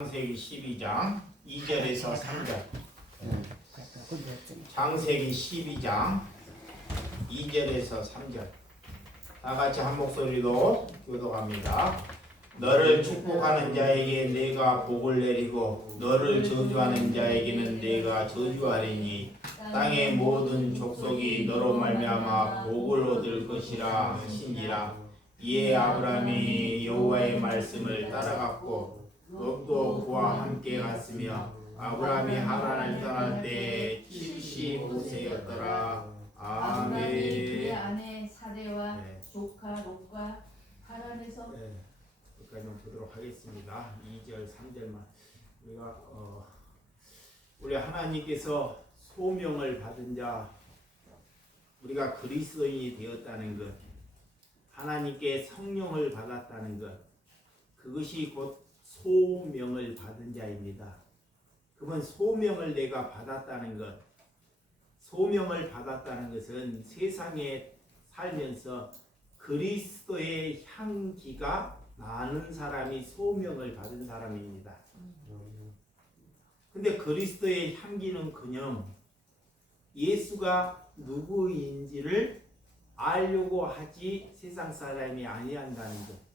창세기 12장 2절에서 3절. 창세기 12장 2절에서 3절. 다 같이 한 목소리로 교독합니다. 너를 축복하는 자에게 내가 복을 내리고 너를 저주하는 자에게는 내가 저주하리니 땅의 모든 족속이 너로 말미암아 복을 얻을 것이라 하신지라. 이에 아브라함이 여호와의 말씀을 따라갔고 롯도 그와 함께 갔으며 아브라함이 하란을 떠날 때 75세였더라. 아멘. 그의 아내 사레와 조카 롯과 하란에서 여기까지만 보도록 하겠습니다. 2절 3절만 우리 하나님께서 소명을 받은 자, 우리가 그리스도인이 되었다는 것, 하나님께 성령을 받았다는 것, 그것이 곧 소명을 받은 자입니다. 그러면 소명을 내가 받았다는 것, 소명을 받았다는 것은 세상에 살면서 그리스도의 향기가 나는 사람이 소명을 받은 사람입니다. 근데 그리스도의 향기는 그냥 예수가 누구인지를 알려고 하지 세상 사람이 아니한다는 것.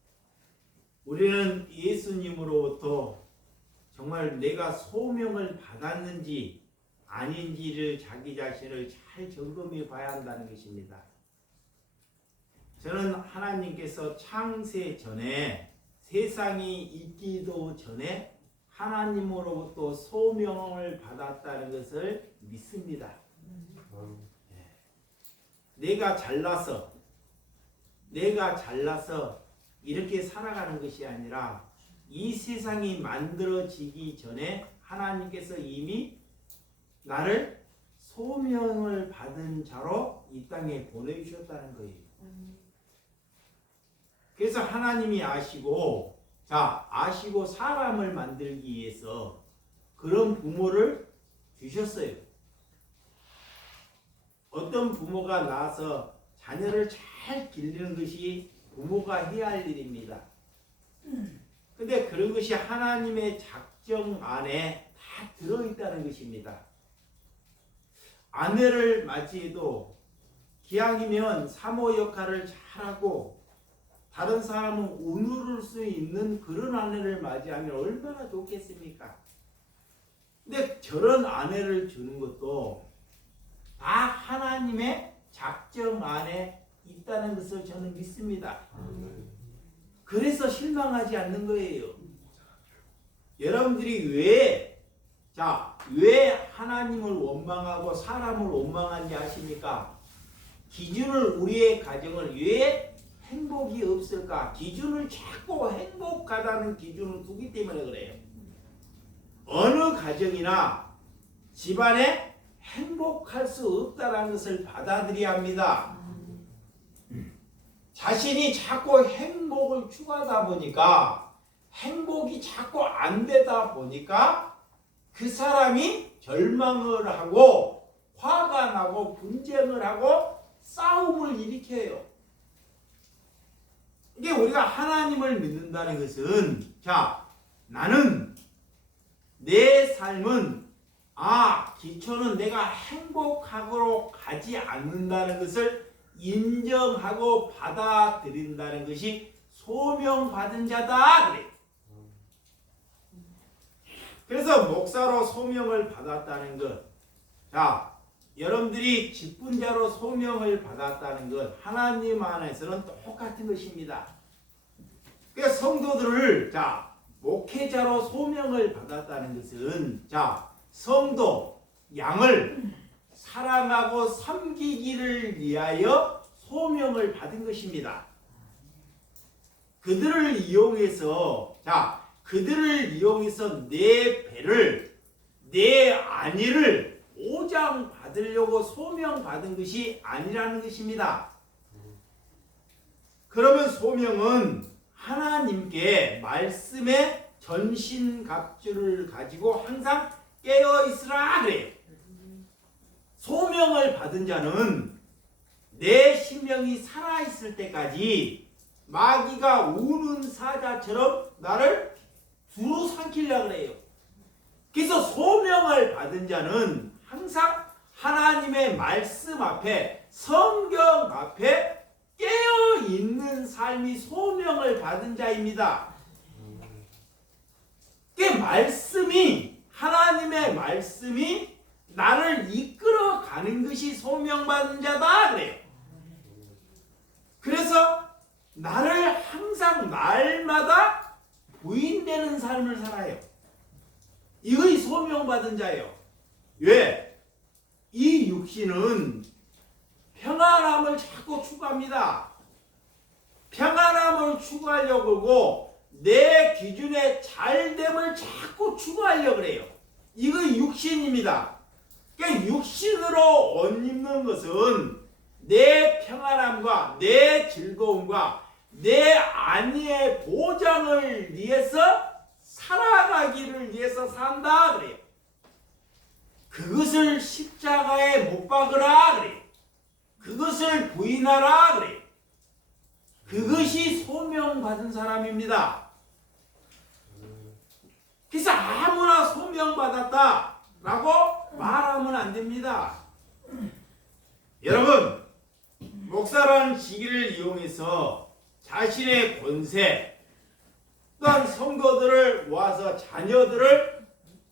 우리는 예수님으로부터 정말 내가 소명을 받았는지 아닌지를 자기 자신을 잘 점검해 봐야 한다는 것입니다. 저는 하나님께서 창세 전에, 세상이 있기도 전에 하나님으로부터 소명을 받았다는 것을 믿습니다. 내가 잘나서 이렇게 살아가는 것이 아니라 이 세상이 만들어지기 전에 하나님께서 이미 나를 소명을 받은 자로 이 땅에 보내주셨다는 거예요. 그래서 하나님이 아시고 사람을 만들기 위해서 그런 부모를 주셨어요. 어떤 부모가 낳아서 자녀를 잘 기르는 것이 부모가 해야 할 일입니다. 근데 그런 것이 하나님의 작정 안에 다 들어있다는 것입니다. 아내를 맞이해도 기왕이면 사모 역할을 잘하고 다른 사람은 우누를 수 있는 그런 아내를 맞이하면 얼마나 좋겠습니까? 근데 저런 아내를 주는 것도 다 하나님의 작정 안에 있다는 것을 저는 믿습니다. 그래서 실망하지 않는 거예요. 여러분들이 왜 하나님을 원망하고 사람을 원망하는지 아십니까? 기준을, 우리의 가정을 왜 행복이 없을까? 기준을 자꾸 행복하다는 기준을 두기 때문에 그래요. 어느 가정이나 집안에 행복할 수 없다는 것을 받아들여야 합니다. 자신이 자꾸 행복을 추구하다 보니까 행복이 자꾸 안 되다 보니까 그 사람이 절망을 하고 화가 나고 분쟁을 하고 싸움을 일으켜요. 이게 우리가 하나님을 믿는다는 것은 나는 내 삶은 기초는 내가 행복하고 가지 않는다는 것을 인정하고 받아들인다는 것이 소명받은 자다 그래요. 그래서 목사로 소명을 받았다는 것, 여러분들이 직분자로 소명을 받았다는 것, 하나님 안에서는 똑같은 것입니다. 그래서 성도들을 목회자로 소명을 받았다는 것은 성도 양을 사랑하고 섬기기를 위하여 소명을 받은 것입니다. 그들을 이용해서 내 배를, 내 안위를 오장받으려고 소명받은 것이 아니라는 것입니다. 그러면 소명은 하나님께 말씀의 전신갑주를 가지고 항상 깨어있으라 그래요. 소명을 받은 자는 내 심령이 살아있을 때까지 마귀가 우는 사자처럼 나를 두루 삼키려고 그래요. 그래서 소명을 받은 자는 항상 하나님의 말씀 앞에, 성경 앞에 깨어있는 삶이 소명을 받은 자입니다. 그 말씀이, 하나님의 말씀이 나를 이끌어가는 것이 소명받은 자다 그래요. 그래서 나를 항상 날마다 부인되는 삶을 살아요. 이것이 소명받은 자예요. 왜? 이 육신은 평안함을 자꾸 추구합니다. 평안함을 추구하려고 하고 내 기준에 잘됨을 자꾸 추구하려고 그래요. 이거 육신입니다. 그러니까 육신으로 옷 입는 것은 내 평안함과 내 즐거움과 내 안위의 보장을 위해서 살아가기를 위해서 산다 그래요. 그것을 십자가에 못 박으라 그래요. 그것을 부인하라 그래요. 그것이 소명받은 사람입니다. 그래서 아무나 소명받았다라고 말하면 안 됩니다. 여러분, 목사라는 직위를 이용해서 자신의 권세, 또한 성도들을 모아서 자녀들을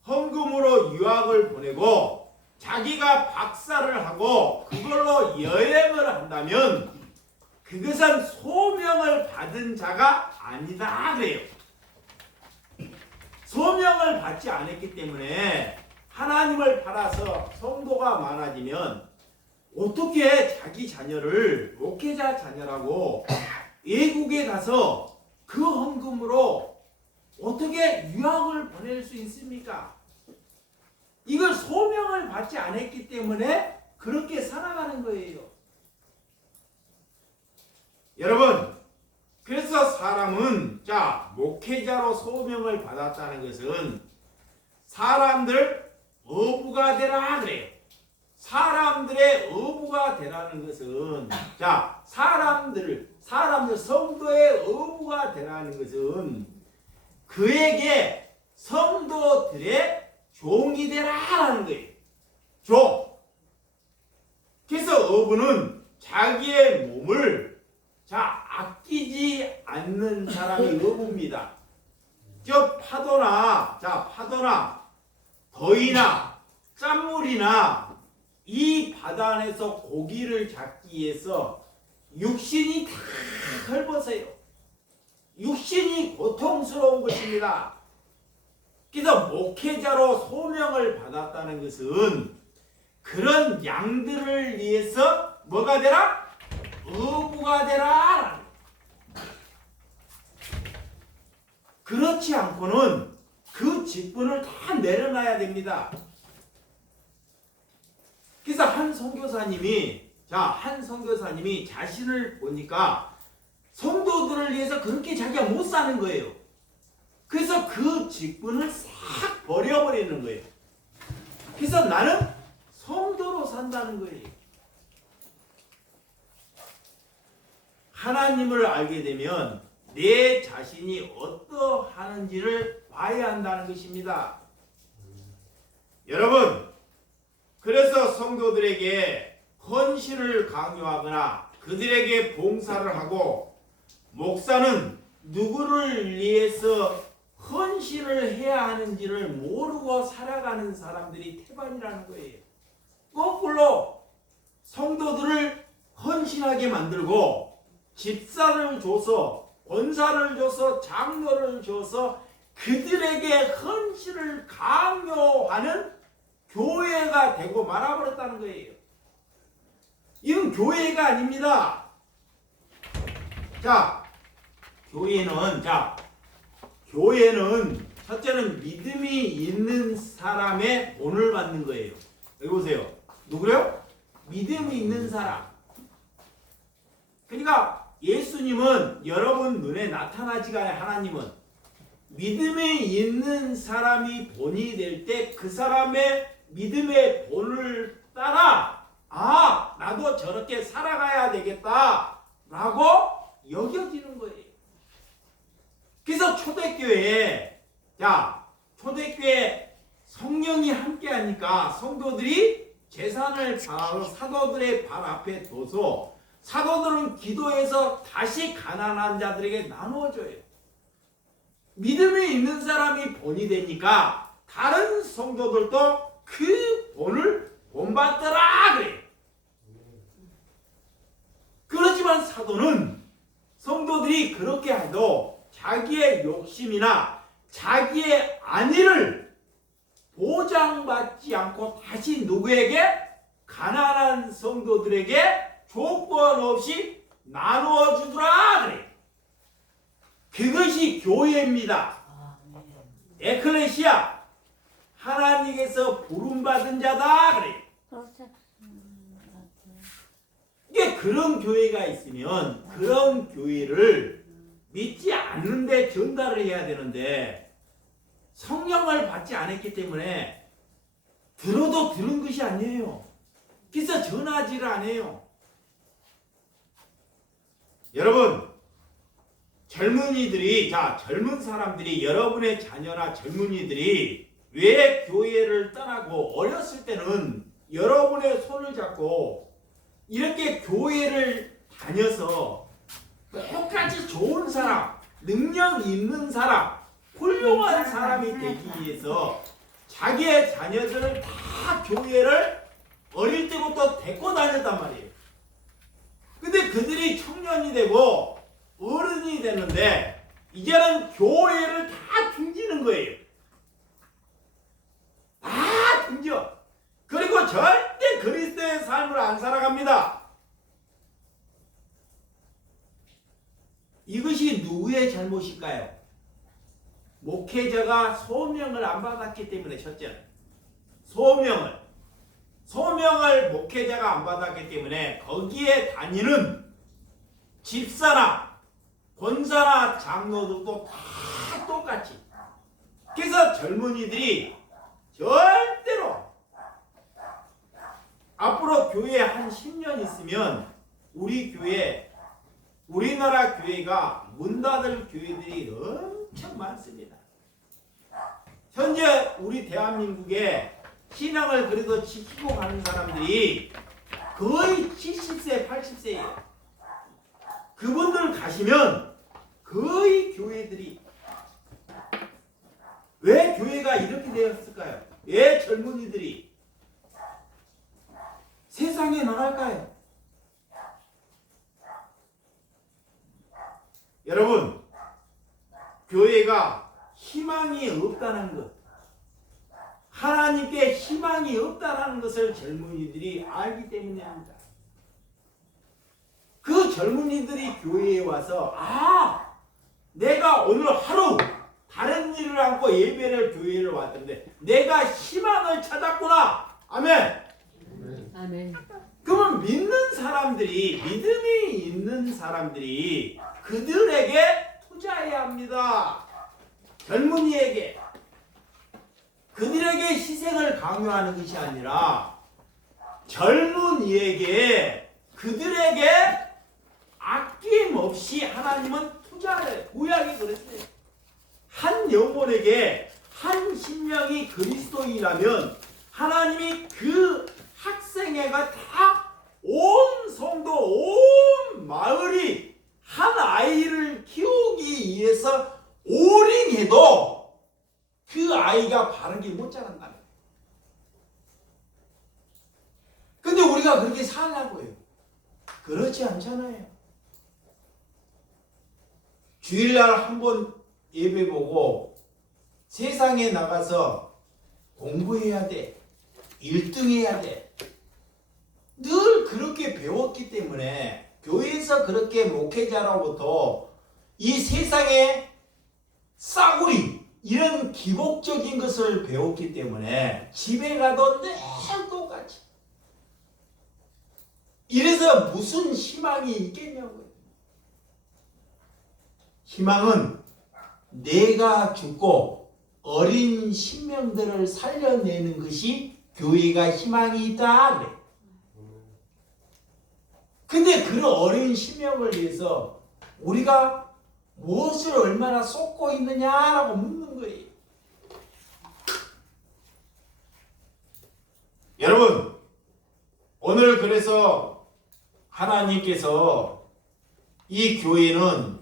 헌금으로 유학을 보내고 자기가 박사를 하고 그걸로 여행을 한다면 그것은 소명을 받은 자가 아니다 그래요. 소명을 받지 않았기 때문에 하나님을 팔아서 성도가 많아지면 어떻게 자기 자녀를 목회자 자녀라고 외국에 가서 그 헌금으로 어떻게 유학을 보낼 수 있습니까? 이걸 소명을 받지 않았기 때문에 그렇게 살아가는 거예요. 여러분, 그래서 사람은 목회자로 소명을 받았다는 것은 사람들 어부가 되라 그래요. 사람들의 어부가 되라는 것은 사람들 성도의 어부가 되라는 것은 그에게 성도들의 종이 되라는 거예요. 종. 그래서 어부는 자기의 몸을 아끼지 않는 사람이 어부입니다. 파도나 더위나 짠물이나 이 바다 안에서 고기를 잡기 위해서 육신이 다 헐벗어요. 육신이 고통스러운 것입니다. 그래서 목회자로 소명을 받았다는 것은 그런 양들을 위해서 뭐가 되라? 어부가 되라. 그렇지 않고는 그 직분을 다 내려놔야 됩니다. 그래서 한 선교사님이 자신을 보니까 성도들을 위해서 그렇게 자기가 못 사는 거예요. 그래서 그 직분을 싹 버려버리는 거예요. 그래서 나는 성도로 산다는 거예요. 하나님을 알게 되면 내 자신이 어떠하는지를 봐야 한다는 것입니다. 여러분, 그래서 성도들에게 헌신을 강요하거나 그들에게 봉사를 하고 목사는 누구를 위해서 헌신을 해야 하는지를 모르고 살아가는 사람들이 태반이라는 거예요. 거꾸로 성도들을 헌신하게 만들고 집사를 줘서 권사를 줘서 장로를 줘서 그들에게 헌신을 강요하는 교회가 되고 말아버렸다는 거예요. 이건 교회가 아닙니다. 교회는 첫째는 믿음이 있는 사람의 본을 받는 거예요. 여기 보세요. 누구래요? 믿음이 있는 사람. 그러니까 예수님은 여러분 눈에 나타나지가 않아요. 하나님은 믿음이 있는 사람이 본이 될 때 그 사람의 믿음의 본을 따라 나도 저렇게 살아가야 되겠다 라고 여겨지는 거예요. 그래서 초대교회에 자, 초대교회 성령이 함께하니까 성도들이 제산을 바로 사도들의 발 앞에 둬서 사도들은 기도해서 다시 가난한 자들에게 나누어줘요. 믿음이 있는 사람이 본이 되니까 다른 성도들도 그 본을 본받더라 그래요. 그렇지만 사도는 성도들이 그렇게 해도 자기의 욕심이나 자기의 안위를 보장받지 않고 다시 누구에게? 가난한 성도들에게 조건 없이 나누어 주더라 그래요. 그것이 교회입니다. 에클레시아, 하나님께서 부름받은 자다 그래요. 이게 그런 교회가 있으면 그런 교회를 믿지 않는데 전달을 해야 되는데 성령을 받지 않았기 때문에 들어도 들은 것이 아니에요. 그래서 전하지를 않아요. 여러분, 젊은 사람들이, 여러분의 자녀나 젊은이들이 왜 교회를 떠나고 어렸을 때는 여러분의 손을 잡고 이렇게 교회를 다녀서 똑같이 좋은 사람, 능력 있는 사람, 훌륭한 사람이 되기 위해서 자기의 자녀들을 다 교회를 어릴 때부터 데리고 다녔단 말이에요. 근데 그들이 청년이 되고 어른이 되는데 이제는 교회를 다 등지는 거예요. 다 등져. 그리고 절대 그리스도의 삶을 안 살아갑니다. 이것이 누구의 잘못일까요? 목회자가 소명을 안 받았기 때문에. 첫째는 소명을 목회자가 안 받았기 때문에 거기에 다니는 집사나 권사나 장로들도 다 똑같이. 그래서 젊은이들이 절대로 앞으로 교회에 한 10년 있으면 우리나라 교회가 문 닫을 교회들이 엄청 많습니다. 현재 우리 대한민국에 신앙을 그래도 지키고 가는 사람들이 거의 70세, 80세예요. 그분들 가시면 거의 교회들이, 왜 교회가 이렇게 되었을까요? 왜 젊은이들이 세상에 나갈까요? 여러분, 교회가 희망이 없다는 것, 하나님께 희망이 없다는 것을 젊은이들이 알기 때문입니다. 그 젊은이들이 교회에 와서 내가 오늘 하루 다른 일을 않고 예배를 교회를 왔던데 내가 희망을 찾았구나. 아멘. 아멘. 그러면 믿음이 있는 사람들이 그들에게 투자해야 합니다. 젊은이에게. 그들에게 희생을 강요하는 것이 아니라 젊은이에게, 그들에게 아낌없이 하나님은 투자를, 구약이 그랬어요. 한 영혼에게 한 심령이 그리스도인이라면 하나님이 그 학생애가 다 온 성도, 온 마을이 한 아이를 키우기 위해서 올인해도 그 아이가 바른 길 못 자란다. 근데 우리가 그렇게 살려고 해요. 그렇지 않잖아요. 주일날 한번 예배 보고 세상에 나가서 공부해야 돼. 1등해야 돼. 늘 그렇게 배웠기 때문에 교회에서 그렇게 목회자로부터 이 세상의 싸구리, 이런 기복적인 것을 배웠기 때문에 집에 가도 늘 똑같이. 이래서 무슨 희망이 있겠냐고요. 희망은 내가 죽고 어린 신명들을 살려내는 것이 교회가 희망이 있다 그래. 근데 그런 어린 신명을 위해서 우리가 무엇을 얼마나 쏟고 있느냐라고 묻는 거예요. 그래서 하나님께서 이 교회는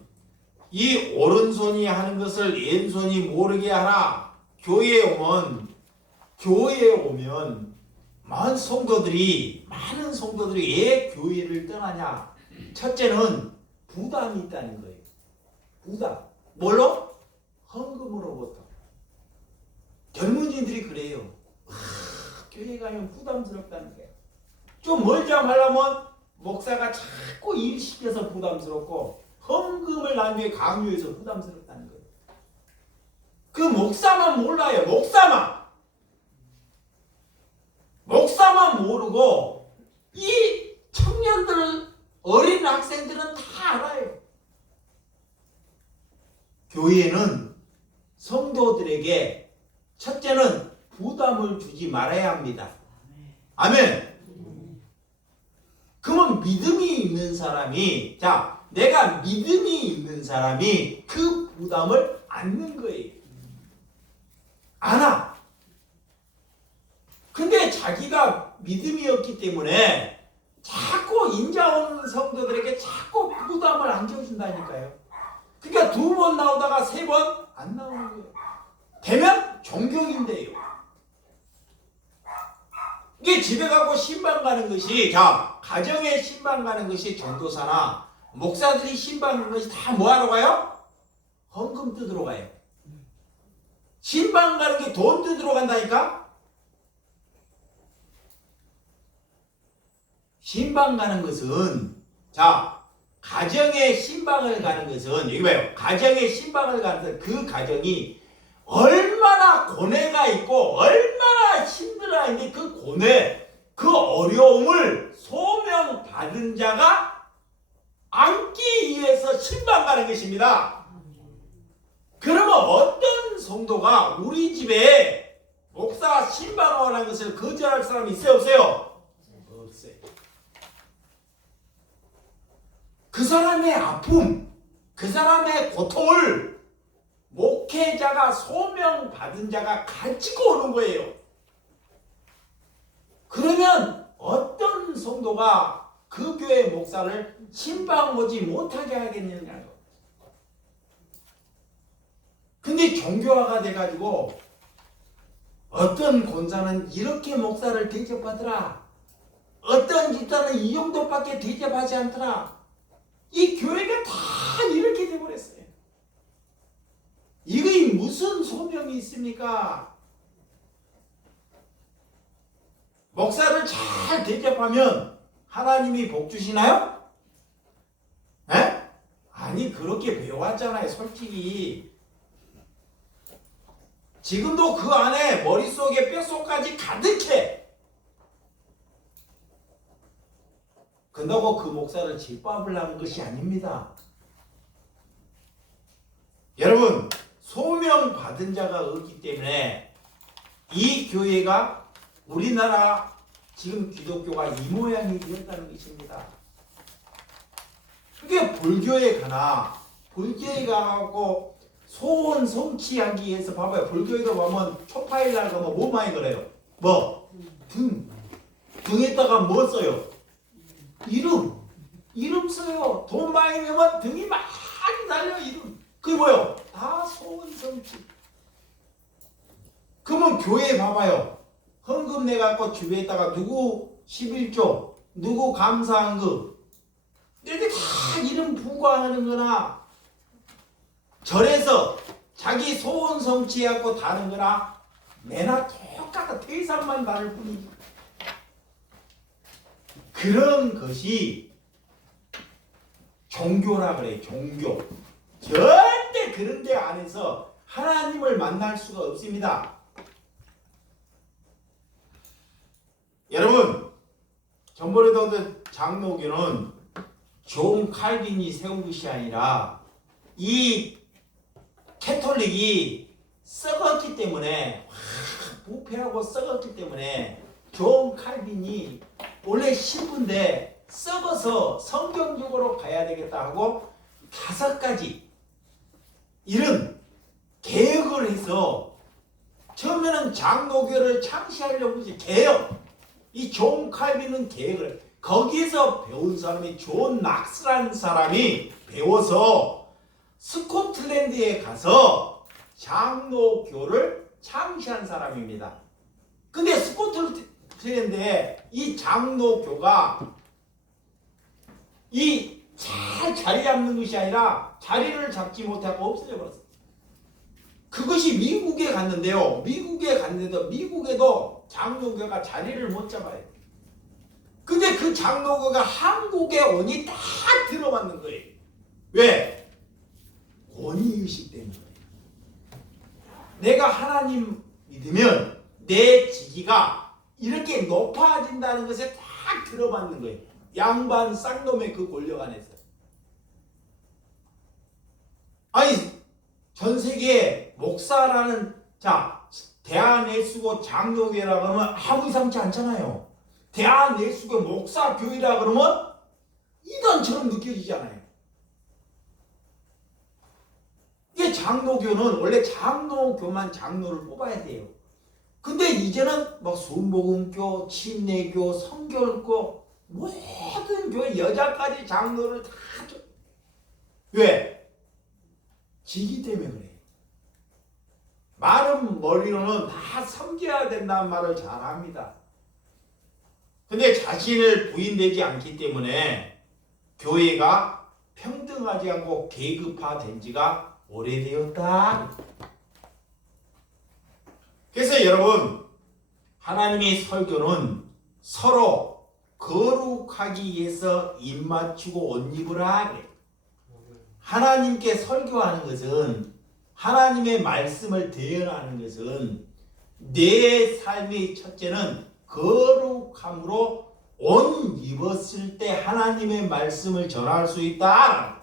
이 오른손이 하는 것을 왼손이 모르게 하라. 교회에 오면 많은 성도들이 왜 교회를 떠나냐? 첫째는 부담이 있다는 거예요. 부담. 뭘로? 헌금으로부터. 젊은이들이 그래요. 교회 가면 부담스럽다는 거예요. 좀 멀지 말라면 목사가 자꾸 일 시켜서 부담스럽고 헌금을 나중에 강요해서 부담스럽다는 거예요. 그 목사만 몰라요. 목사만 모르고 이 청년들, 어린 학생들은 다 알아요. 교회는 성도들에게 첫째는 부담을 주지 말아야 합니다. 아멘. 그러면 믿음이 있는 사람이, 내가 믿음이 있는 사람이 그 부담을 안는 거예요. 안아. 근데 자기가 믿음이 없기 때문에 자꾸 인자 오는 성도들에게 자꾸 부담을 안겨준다니까요. 그러니까 2번 나오다가 3번 안 나오는 거예요. 되면 존경인데요. 이게 집에 가고 신방 가는 것이, 가정에 신방 가는 것이 전도사나 목사들이 신방 가는 것이 다 뭐하러 가요? 헌금 뜯으러 가요. 신방 가는 게 돈 뜯으러 간다니까? 신방 가는 것은, 가정에 신방을 가는 것은, 여기 봐요. 가정에 신방을 가는 것은 그 가정이 얼마나 고뇌가 있고 얼마나 힘들어하는데 그 고뇌, 그 어려움을 소명받은 자가 안기 위해서 신방 가는 것입니다. 그러면 어떤 성도가 우리 집에 목사 신방을 하는 것을 거절할 사람이 있어요, 없어요? 없어요. 그 사람의 아픔, 그 사람의 고통을 목회자가 소명받은 자가 가지고 오는 거예요. 그러면 어떤 성도가 그 교회 목사를 신방 오지 못하게 하겠느냐고. 근데 종교화가 돼가지고 어떤 권사는 이렇게 목사를 대접하더라. 어떤 집사는 이 정도밖에 대접하지 않더라. 이 교회가 다 이렇게 돼버렸어요. 이게 무슨 소명이 있습니까? 목사를 잘 대접하면 하나님이 복 주시나요? 에? 아니, 그렇게 배워왔잖아요, 솔직히. 지금도 그 안에 머릿속에 뼛속까지 가득해. 그런다고 그 목사를 짓밟으려는 것이 아닙니다. 여러분, 소명 받은 자가 없기 때문에 이 교회가, 우리나라 지금 기독교가 이 모양이 되었다는 것입니다. 그게 불교에 가고 소원 성취하기 위해서, 봐봐요. 불교에도 보면 초파일 날 가면 뭐 많이 그래요? 등에다가 뭐 써요? 이름 써요. 돈 많이 내면 등이 많이 달려, 이름. 그게 뭐예요? 다 소원 성취. 그러면 교회에 봐봐요. 헌금 내갖고 주변에다가 누구 11조, 누구 감사한 거, 이렇게 다 이름 부과하는 거나, 절에서 자기 소원 성취해갖고 다는 거나, 매나 똑같아. 대상만 다를 뿐이지. 그런 것이 종교라 그래요. 종교. 절대 그런 데 안에서 하나님을 만날 수가 없습니다. 여러분, 전번에도 장로교는 존 칼빈이 세운 것이 아니라 이 캐톨릭이 썩었기 때문에, 부패하고 썩었기 때문에 존 칼빈이 원래 신부인데 썩어서 성경적으로 가야 되겠다 하고 5가지 이런 개혁을 해서, 처음에는 장로교를 창시하려고 하지, 개혁. 이 존 칼빈은 개혁을 해. 거기에서 배운 사람이 존 낙스라는 사람이 배워서 스코틀랜드에 가서 장로교를 창시한 사람입니다. 근데 스코틀랜드에 이 장로교가 이 잘 자리 잡는 것이 아니라 자리를 잡지 못하고 없어져 버렸어요. 그것이 미국에 갔는데요. 미국에 갔는데도 미국에도 장로교가 자리를 못 잡아요. 근데 그 장로교가 한국에 오니 다 들어맞는 거예요. 왜? 권위의식 때문에. 내가 하나님 믿으면 내 지위가 이렇게 높아진다는 것에 다 들어맞는 거예요. 양반 쌍놈의 그 권력 안에서. 아니 전 세계에 목사라는 대한예수교 장로교라고 하면 아무 이상치 않잖아요. 대한예수교 목사교회라 그러면 이단처럼 느껴지잖아요. 이게 장로교는 원래 장로교만 장로를 뽑아야 돼요. 근데 이제는 막 순복음교, 침례교, 성결교 모든 교회 여자까지 장로를 다 줘. 왜? 지기 때문에 그래요. 말은 머리로는 다 섬겨야 된다는 말을 잘 합니다. 근데 자신을 부인되지 않기 때문에 교회가 평등하지 않고 계급화된 지가 오래되었다. 그래서 여러분, 하나님의 설교는 서로 거룩하기 위해서 입맞추고 옷 입으라 그래요. 하나님께 설교하는 것은, 하나님의 말씀을 대언하는 것은 내 삶의 첫째는 거룩함으로 옷 입었을 때 하나님의 말씀을 전할 수 있다.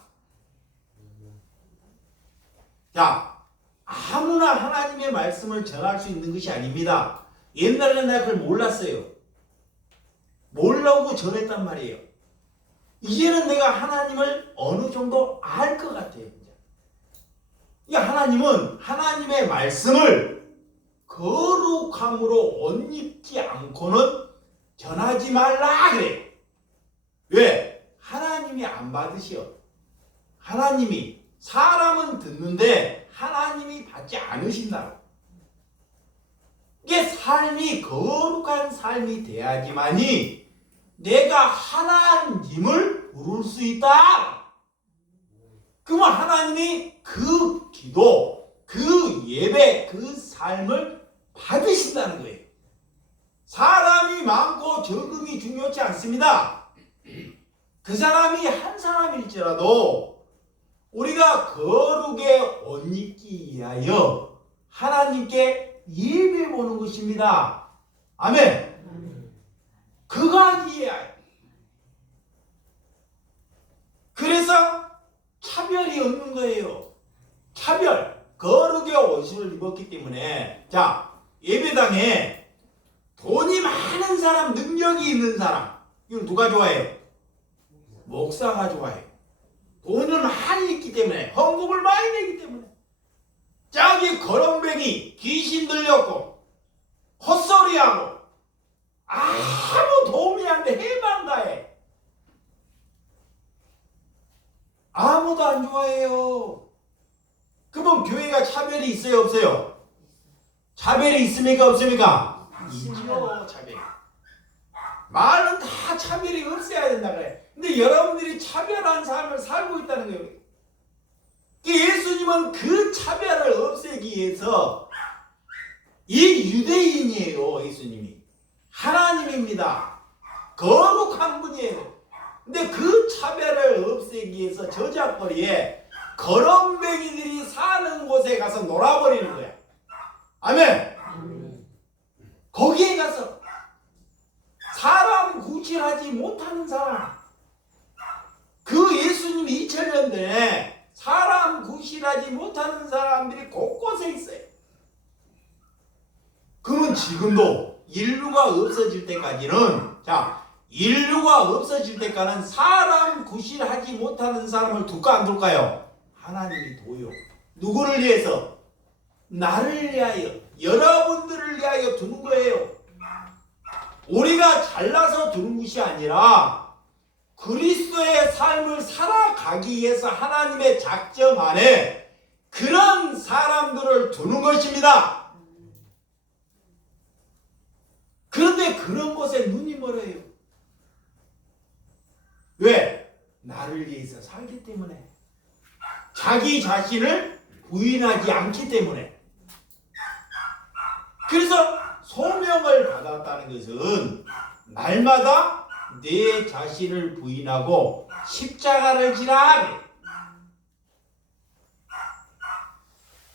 자, 아무나 하나님의 말씀을 전할 수 있는 것이 아닙니다. 옛날에는 내가 그걸 몰랐어요. 모르고 전했단 말이에요. 이제는 내가 하나님을 어느 정도 알 것 같아요. 그러니까 하나님은 하나님의 말씀을 거룩함으로 옷 입지 않고는 전하지 말라 그래. 왜? 하나님이 안 받으셔. 하나님이, 사람은 듣는데 하나님이 받지 않으신다고. 이게 삶이 거룩한 삶이 돼야지만이 내가 하나님을 부를 수 있다. 그러면 하나님이 그 기도, 그 예배, 그 삶을 받으신다는 거예요. 사람이 많고 적음이 중요치 않습니다. 그 사람이 한 사람일지라도 우리가 거룩에 옷 입기 위하여 하나님께 예배 보는 것입니다. 아멘. 그거 하기 위하여. 그래서 차별이 없는 거예요. 차별. 거룩의 옷을 입었기 때문에. 자, 예배당에 돈이 많은 사람, 능력이 있는 사람, 이건 누가 좋아해요? 목사가 좋아해요. 돈을 많이 있기 때문에, 헌금을 많이 내기 때문에. 저기 거렁뱅이, 귀신 들렸고 헛소리하고 아무 도움이 안 돼. 해방가해. 아무도 안 좋아해요. 그러면 교회가 차별이 있어요, 없어요? 차별이 있습니까, 없습니까? 있죠, 차별이. 말은 다 차별이 없어야 된다 그래. 근데 여러분들이 차별한 삶을 살고 있다는 거예요. 예수님은 그 차별을 없애기 위해서, 이 유대인이에요, 예수님이. 하나님입니다. 거룩한 분이에요. 근데 그 차별을 없애기 위해서 저작거리에 거렁뱅이들이 사는 곳에 가서 놀아버리는 거야. 아멘. 거기에 가서 사람 구실하지 못하는 사람, 그 예수님 2000년 전에 사람 구실하지 못하는 사람들이 곳곳에 있어요. 그러면 지금도 인류가 없어질 때까지는, 인류가 없어질 때까지는 사람 구실하지 못하는 사람을 둘까 안 둘까요? 하나님이 둬요. 누구를 위해서? 나를 위하여, 여러분들을 위하여 두는 거예요. 우리가 잘나서 두는 것이 아니라 그리스도의 삶을 살아가기 위해서 하나님의 작정 안에 그런 사람들을 두는 것입니다. 그런데 그런 것에 눈이 멀어요. 왜? 나를 위해서 살기 때문에. 자기 자신을 부인하지 않기 때문에. 그래서 소명을 받았다는 것은 날마다 내 자신을 부인하고 십자가를 지라.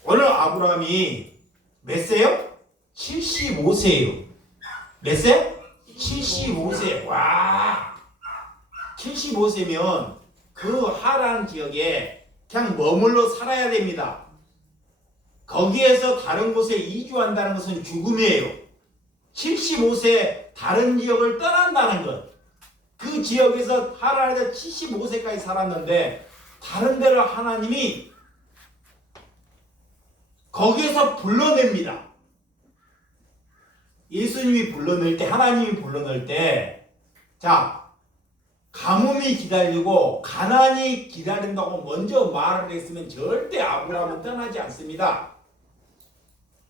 오늘 아브라함이 몇 세요? 75세예요. 몇 세? 75세. 와, 75세면 그 하란 지역에 그냥 머물러 살아야 됩니다. 거기에서 다른 곳에 이주한다는 것은 죽음이에요. 75세 다른 지역을 떠난다는 것. 그 지역에서 하란에서 75세까지 살았는데 다른 데를 하나님이 거기에서 불러냅니다. 예수님이 불러낼 때, 하나님이 불러낼 때, 자, 가뭄이 기다리고 가난이 기다린다고 먼저 말을 했으면 절대 아브라함은 떠나지 않습니다.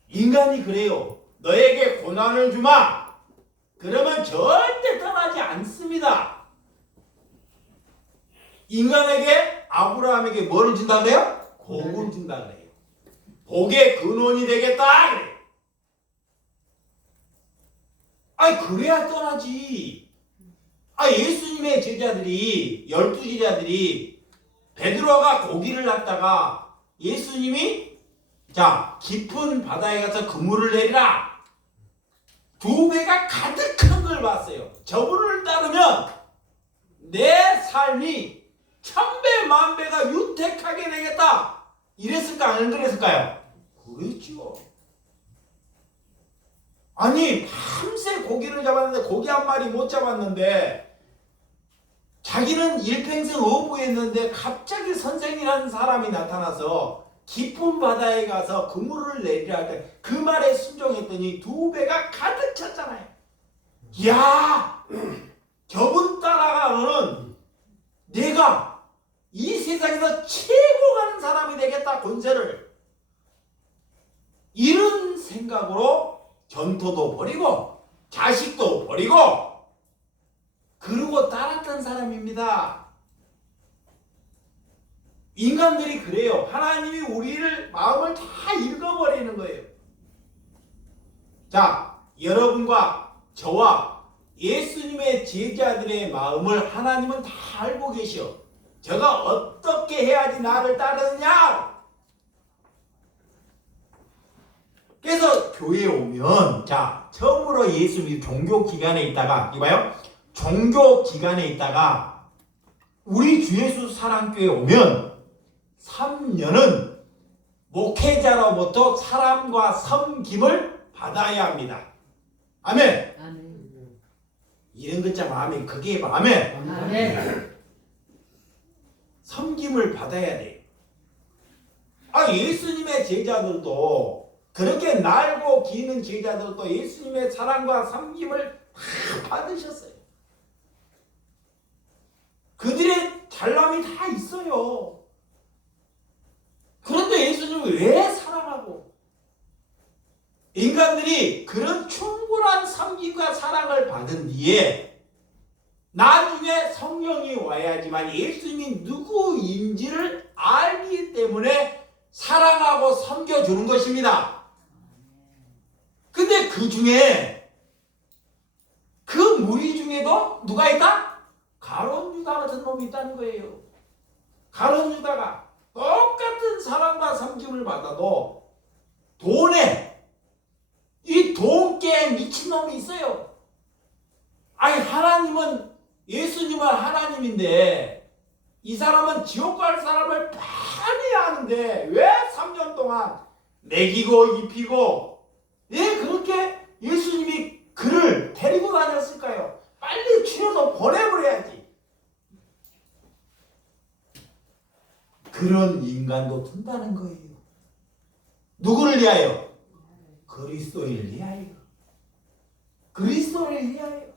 인간이 그래요. 너에게 고난을 주마. 그러면 절대 떠나지 않습니다. 인간에게, 아브라함에게 뭐를 준다 그래요? 복을 준다 그래요. 복의 근원이 되겠다 그래요. 아니 그래야 떠나지. 예수님의 제자들이, 12제자들이 베드로가 고기를 놨다가 예수님이 자 깊은 바다에 가서 그물을 내리라. 두 배가 가득한 걸 봤어요. 저분을 따르면 내 삶이 1000배 만배가 유택하게 되겠다. 이랬을까 안 그랬을까요? 그랬죠. 아니 밤새 고기를 잡았는데 고기 한 마리 못 잡았는데 자기는 일평생 어부했는데 갑자기 선생이라는 사람이 나타나서 깊은 바다에 가서 그물을 내리라 할 때 그 말에 순종했더니 두 배가 가득 찼잖아요. 이야, 저분 따라가면은 내가 이 세상에서 최고 가는 사람이 되겠다. 권세를. 이런 생각으로 전토도 버리고 자식도 버리고 그러고 따랐던 사람입니다. 인간들이 그래요. 하나님이 우리를 마음을 다 읽어버리는 거예요. 자, 여러분과 저와 예수님의 제자들의 마음을 하나님은 다 알고 계셔. 제가 어떻게 해야지 나를 따르느냐? 그래서 교회에 오면 자 처음으로 예수님이 종교 기간에 있다가 이봐요. 종교 기간에 있다가 우리 주 예수 사랑교회에 오면 3년은 목회자로부터 사람과 섬김을 받아야 합니다. 아멘. 아멘. 이런 것참 아멘. 그게 아멘. 아멘. 섬김을 받아야 돼. 예수님의 제자들도 그렇게 날고 기는 제자들도 예수님의 사랑과 섬김을 다 받으셨어요. 그들의 잘남이 다 있어요. 그런데 예수님을 왜 사랑하고 인간들이 그런 충분한 섬김과 사랑을 받은 뒤에 나중에 성령이 와야지만 예수님이 누구인지를 알기 때문에 사랑하고 섬겨주는 것입니다. 근데 그 중에 그 무리 중에도 누가 있다? 가룟 유다 같은 놈이 있다는 거예요. 가룟 유다가 똑같은 사랑과 섬김을 받아도 돈에 이 돈깨 미친 놈이 있어요. 하나님은 예수님은 하나님인데 이 사람은 지옥 갈 사람을 많이 아는데 왜 3년 동안 먹이고 입히고 왜 그렇게 예수님이 그를 데리고 다녔을까요? 빨리 죽여서 보내버려야지. 그런 인간도 둔다는 거예요. 누구를 위하여? 그리스도를 위하여. 그리스도를 위하여.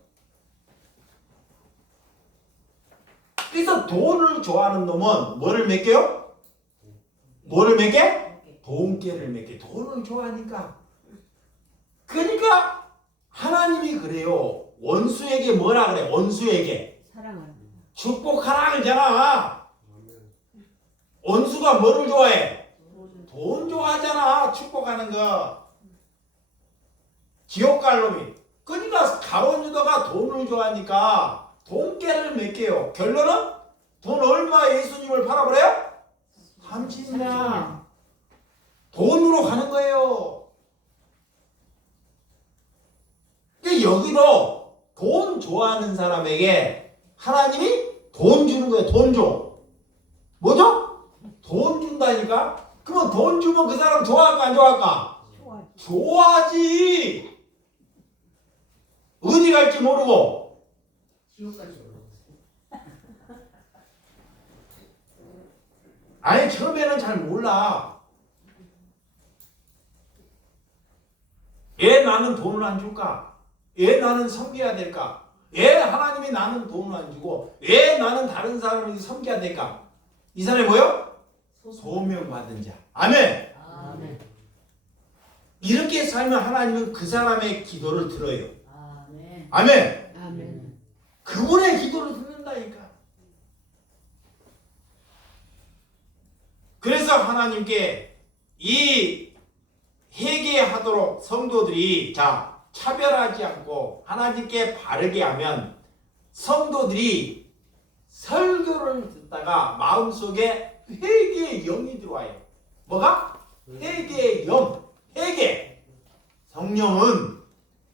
그래서 돈을 좋아하는 놈은 뭐를 맺게요? 뭐를 맺게? 돈깨를 맺게. 돈을 좋아하니까. 그러니까 하나님이 그래요. 원수에게 뭐라 그래? 원수에게 사랑하라. 축복하라 그러잖아. 원수가 뭐를 좋아해? 돈 좋아하잖아. 축복하는 거. 지옥 갈 놈이. 그러니까 가룟 유다가 돈을 좋아하니까 돈깨를 맺게요. 결론은 돈 얼마 예수님을 팔아버려요? 30냥. 돈으로 가는 거예요. 여기도 돈 좋아하는 사람에게 하나님이 돈 주는 거예요. 돈 줘. 뭐죠? 돈 준다니까? 그러면 돈 주면 그 사람 좋아할까 안 좋아할까? 좋아하지. 어디 갈지 모르고. 지옥까지. 아니 처음에는 잘 몰라. 왜 나는 돈을 안 줄까? 왜 나는 섬겨야 될까? 왜 하나님이 나는 돈을 안 주고 왜 나는 다른 사람을 섬겨야 될까? 이 사람이 뭐요? 소명받은 자. 아멘. 아멘. 이렇게 살면 하나님은 그 사람의 기도를 들어요. 아멘. 아멘. 아멘. 그분의 기도를 듣는다니까. 그래서 하나님께 이 회개하도록 성도들이 차별하지 않고 하나님께 바르게 하면 성도들이 설교를 듣다가 마음속에 회개의 영이 들어와요. 뭐가? 회개의 영. 회개.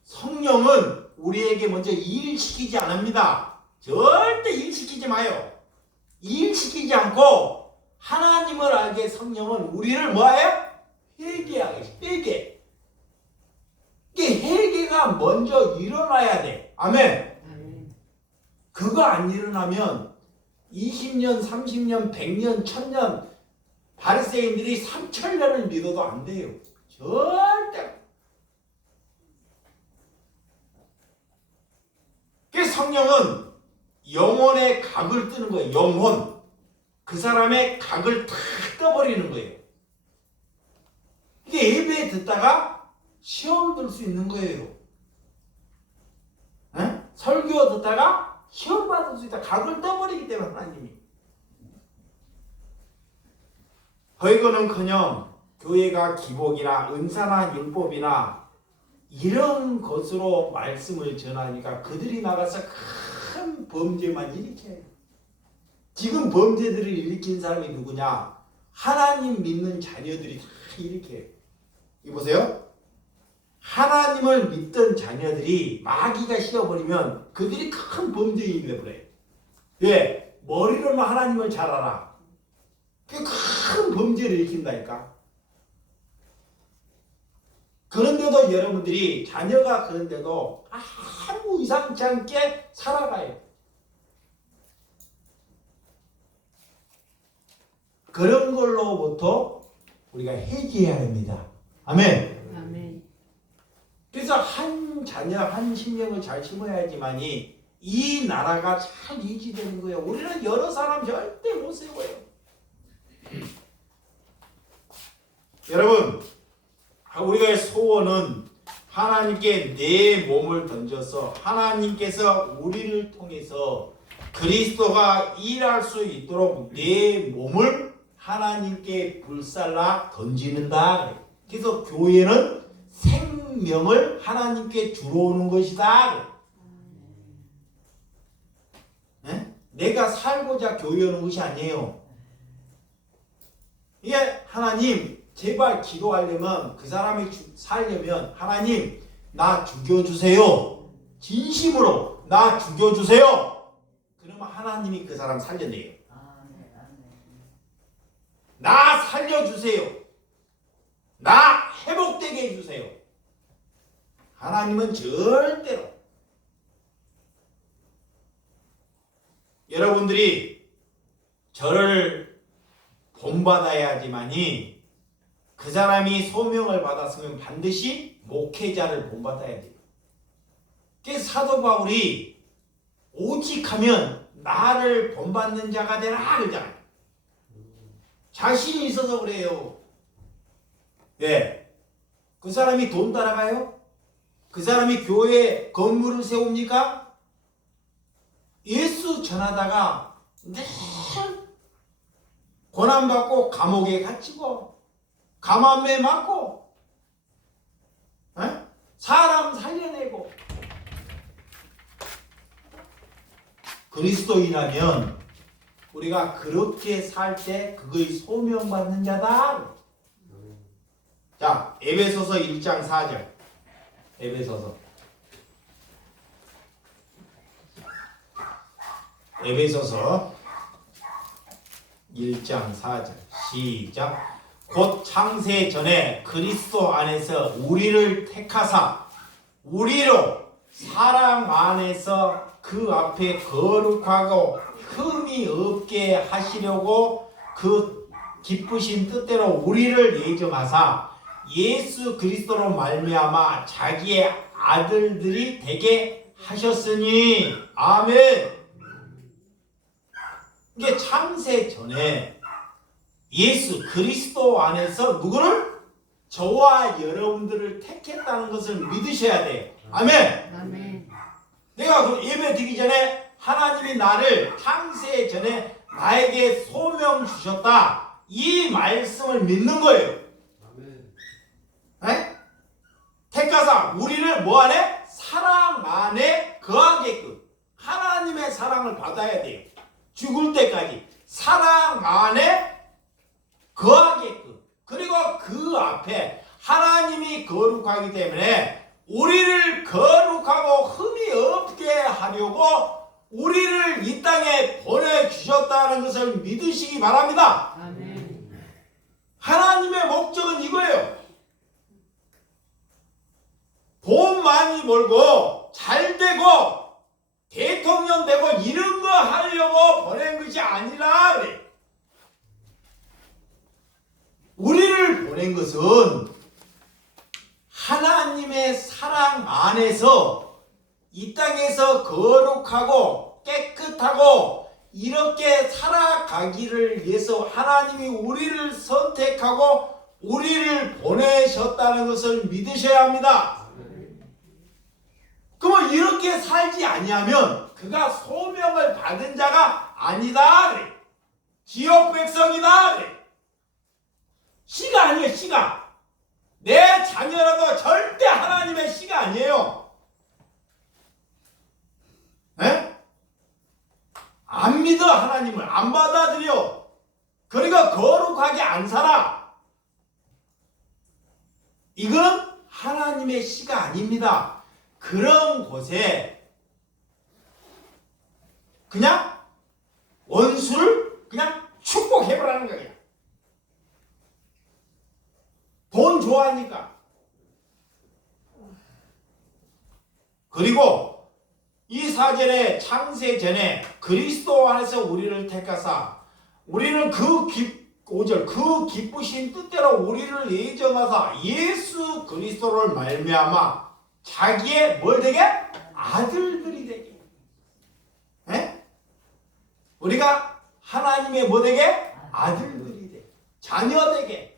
성령은 우리에게 먼저 일시키지 않습니다. 절대 일시키지 마요. 일시키지 않고 하나님을 알게 성령은 우리를 뭐해요? 회개하게. 회개. 이게 회개가 먼저 일어나야 돼. 아멘. 그거 안 일어나면 20년, 30년, 100년, 1000년 바리새인들이 3000년을 믿어도 안 돼요. 절대. 그 성령은 영혼의 각을 뜨는 거예요. 영혼. 그 사람의 각을 탁 떠버리는 거예요. 이게 예배 듣다가 시험 들 수 있는 거예요. 에? 설교 듣다가 시험 받을 수 있다. 각을 떠버리기 때문에 하나님이. 허이거는커녕 교회가 기복이나 은사나 율법이나 이런 것으로 말씀을 전하니까 그들이 나가서 큰 범죄만 일으켜요. 지금 범죄들을 일으킨 사람이 누구냐? 하나님 믿는 자녀들이 다 일으켜요. 이 보세요. 하나님을 믿던 자녀들이 마귀가 씌워버리면 그들이 큰 범죄인이 되버려요. 왜? 머리로만 하나님을 잘 알아. 큰 범죄를 일으킨다니까. 그런데도 여러분들이 자녀가 그런데도 아무 이상치 않게 살아가요. 그런 걸로부터 우리가 회개해야 합니다. 아멘. 아멘. 그래서 한 자녀, 한 심령을 잘 심어야지만이 이 나라가 잘 유지되는 거예요. 우리는 여러 사람 절대 못 세워요. 여러분, 우리의 소원은 하나님께 내 몸을 던져서 하나님께서 우리를 통해서 그리스도가 일할 수 있도록 내 몸을 하나님께 불살라 던지는다. 그래서 교회는 생명을 하나님께 주러 오는 것이다. 네? 내가 살고자 교회 오는 것이 아니에요. 이게 하나님 제발 기도하려면 그 사람이 살려면 하나님 나 죽여주세요. 진심으로 나 죽여주세요. 그러면 하나님이 그 사람 살려내요. 나 살려주세요. 나 회복되게 해주세요. 하나님은 절대로 여러분들이 저를 본받아야지만이 그 사람이 소명을 받았으면 반드시 목회자를 본받아야 돼요. 그래서 사도 바울이 오직 하면 나를 본받는 자가 되라 그러잖아요. 자신이 있어서 그래요. 예. 그 사람이 돈 따라가요? 그 사람이 교회에 건물을 세웁니까? 예수 전하다가 늘 고난받고 감옥에 갇히고 감암에 맞고 사람 살려내고 그리스도인이라면 우리가 그렇게 살 때 그거의 소명받는 자다. 자, 에베소서 1장 4절. 에베소서 1장 4절. 시작. 곧 창세 전에 그리스도 안에서 우리를 택하사 우리로 사랑 안에서 그 앞에 거룩하고 흠이 없게 하시려고 그 기쁘신 뜻대로 우리를 예정하사 예수 그리스도로 말미암아 자기의 아들들이 되게 하셨으니 아멘. 이게 창세 전에 예수 그리스도 안에서 누구를? 저와 여러분들을 택했다는 것을 믿으셔야 돼요. 아멘. 아멘. 내가 그 예배 드리기 전에 하나님이 나를 창세 전에 나에게 소명 주셨다. 이 말씀을 믿는 거예요. 아멘. 택하사 우리를 뭐 안에? 사랑 안에 거하게끔. 하나님의 사랑을 받아야 돼요. 죽을 때까지 사랑 안에 거하게끔. 그리고 그 앞에 하나님이 거룩하기 때문에 우리를 거룩하고 흠이 없게 하려고 우리를 이 땅에 보내주셨다는 것을 믿으시기 바랍니다. 아멘. 하나님의 목적은 이거예요. 돈 많이 벌고 잘 되고 대통령 되고 이런 거 하려고 보낸 것이 아니라 그래. 우리를 보낸 것은 하나님의 사랑 안에서 이 땅에서 거룩하고 깨끗하고 이렇게 살아가기를 위해서 하나님이 우리를 선택하고 우리를 보내셨다는 것을 믿으셔야 합니다. 그러면 이렇게 살지 아니하면 그가 소명을 받은 자가 아니다 그래. 지옥 백성이다 그래. 씨가 아니에요. 씨가. 내 자녀라도 절대 하나님의 씨가 아니에요. 에? 안 믿어. 하나님을 안 받아들여. 그러니까 거룩하게 안 살아. 이거는 하나님의 씨가 아닙니다. 그런 곳에 그냥 원수를 그냥 축복해보라는 거예요. 돈 좋아하니까. 그리고 이 사절의 창세 전에 그리스도 안에서 우리를 택하사 우리는 그 5절 그 기쁘신 뜻대로 우리를 예정하사 예수 그리스도를 말미암아 자기의 뭘 되게? 아들들이 되게. 에? 우리가 하나님의 뭐 되게? 아들들이 되게. 자녀 되게.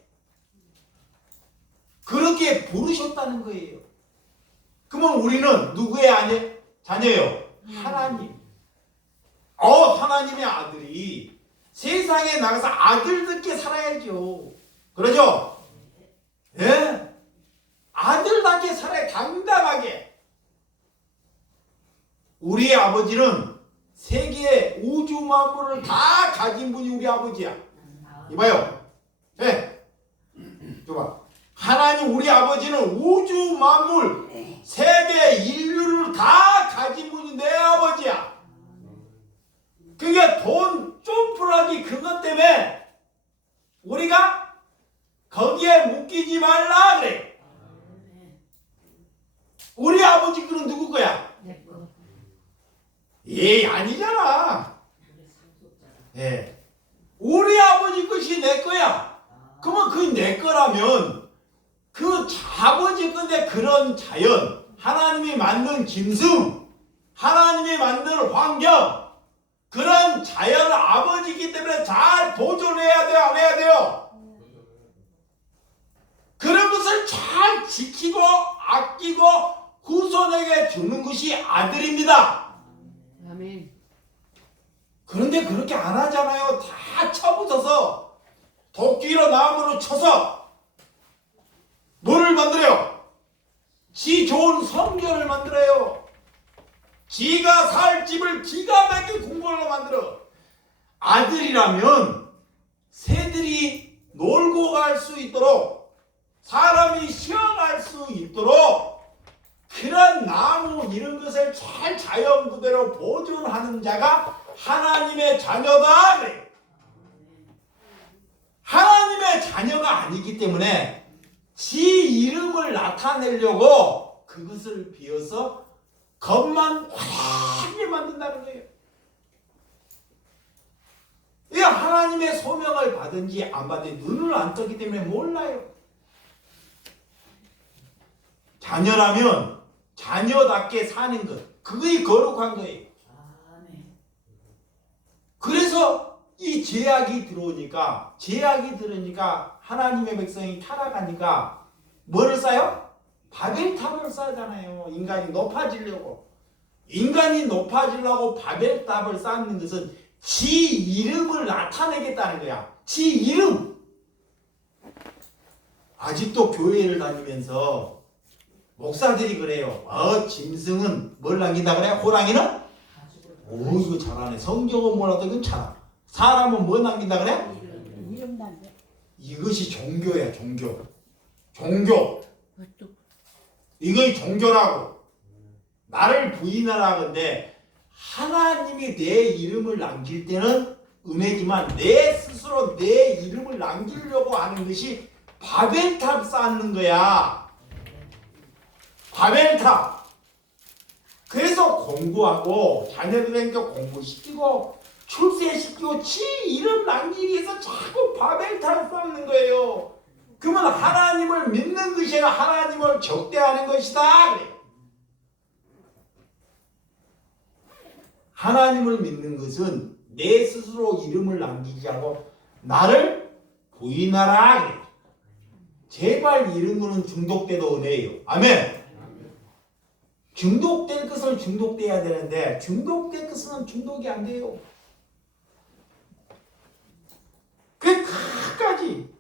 그렇게 부르셨다는 거예요. 그러면 우리는 누구의 자녀예요? 하나님. 하나님의 아들이 세상에 나가서 아들답게 살아야죠. 그러죠? 예? 아들답게 살아야 당당하게. 우리의 아버지는 세계 우주 만물을 다 가진 분이 우리 아버지야. 이봐요. 예? 줘봐. 하나님 우리 아버지는 우주 만물 세계 인류를 다 가진 분이 내 아버지야. 그게 돈 쫌프라기 그것 때문에 우리가 거기에 묶이지 말라 그래. 우리 아버지 그는 누구 거야? 아니잖아. 예. 우리 아버지 것이 내 거야. 그러면 그게 내 거라면 그 아버지 건데 그런 자연, 하나님이 만든 짐승, 하나님이 만든 환경, 그런 자연 아버지이기 때문에 잘 보존해야 돼요, 안 해야 돼요? 그런 것을 잘 지키고 아끼고 후손에게 주는 것이 아들입니다. 아멘. 그런데 그렇게 안 하잖아요. 다 쳐부숴서 도끼로 나무로 쳐서 뭐를 만들어요? 지 좋은 성전을 만들어요. 지가 살 집을 기가 막히게 궁궐로 만들어. 아들이라면 새들이 놀고 갈 수 있도록, 사람이 쉬어갈 수 있도록 그런 나무 이런 것을 잘 자연 그대로 보존하는 자가 하나님의 자녀다 그래요. 하나님의 자녀가 아니기 때문에 지 이름을 나타내려고 그것을 비워서 겉만 화려하게 만든다는 거예요. 이 하나님의 소명을 받은지 안 받은지 눈을 안 떴기 때문에 몰라요. 자녀라면 자녀답게 사는 것, 그게 거룩한 거예요. 아멘. 그래서 이 제약이 들어오니까, 제약이 들으니까 하나님의 백성이 타락하니까 뭐를 쌓아요? 바벨탑을 쌓잖아요. 인간이 높아지려고. 인간이 높아지려고 바벨탑을 쌓는 것은 지 이름을 나타내겠다는 거야. 지 이름. 아직도 교회를 다니면서 목사들이 그래요. 짐승은 뭘 남긴다 그래? 호랑이는? 오, 이거 잘하네. 성경은 몰라도 이건 잘. 사람은 뭐 남긴다 그래? 이름 남겨. 이것이 종교야, 종교. 종교. 이것이 종교라고. 나를 부인하라 근데 하나님이 내 이름을 남길 때는 은혜지만 내 스스로 내 이름을 남기려고 하는 것이 바벨탑 쌓는 거야. 바벨탑. 그래서 공부하고 자녀들에게 공부시키고 출세시키고 지 이름 남기기 위해서 자꾸 바벨탑 쌓는 거예요. 그러면 하나님을 믿는 것이 아니라 하나님을 적대하는 것이다. 그래. 하나님을 믿는 것은 내 스스로 이름을 남기지 않고 나를 부인하라. 그래. 제발 이런 거는 중독돼도 은혜예요. 아멘. 중독될 것은 중독돼야 되는데 중독될 것은 중독이 안 돼요. 그 끝까지.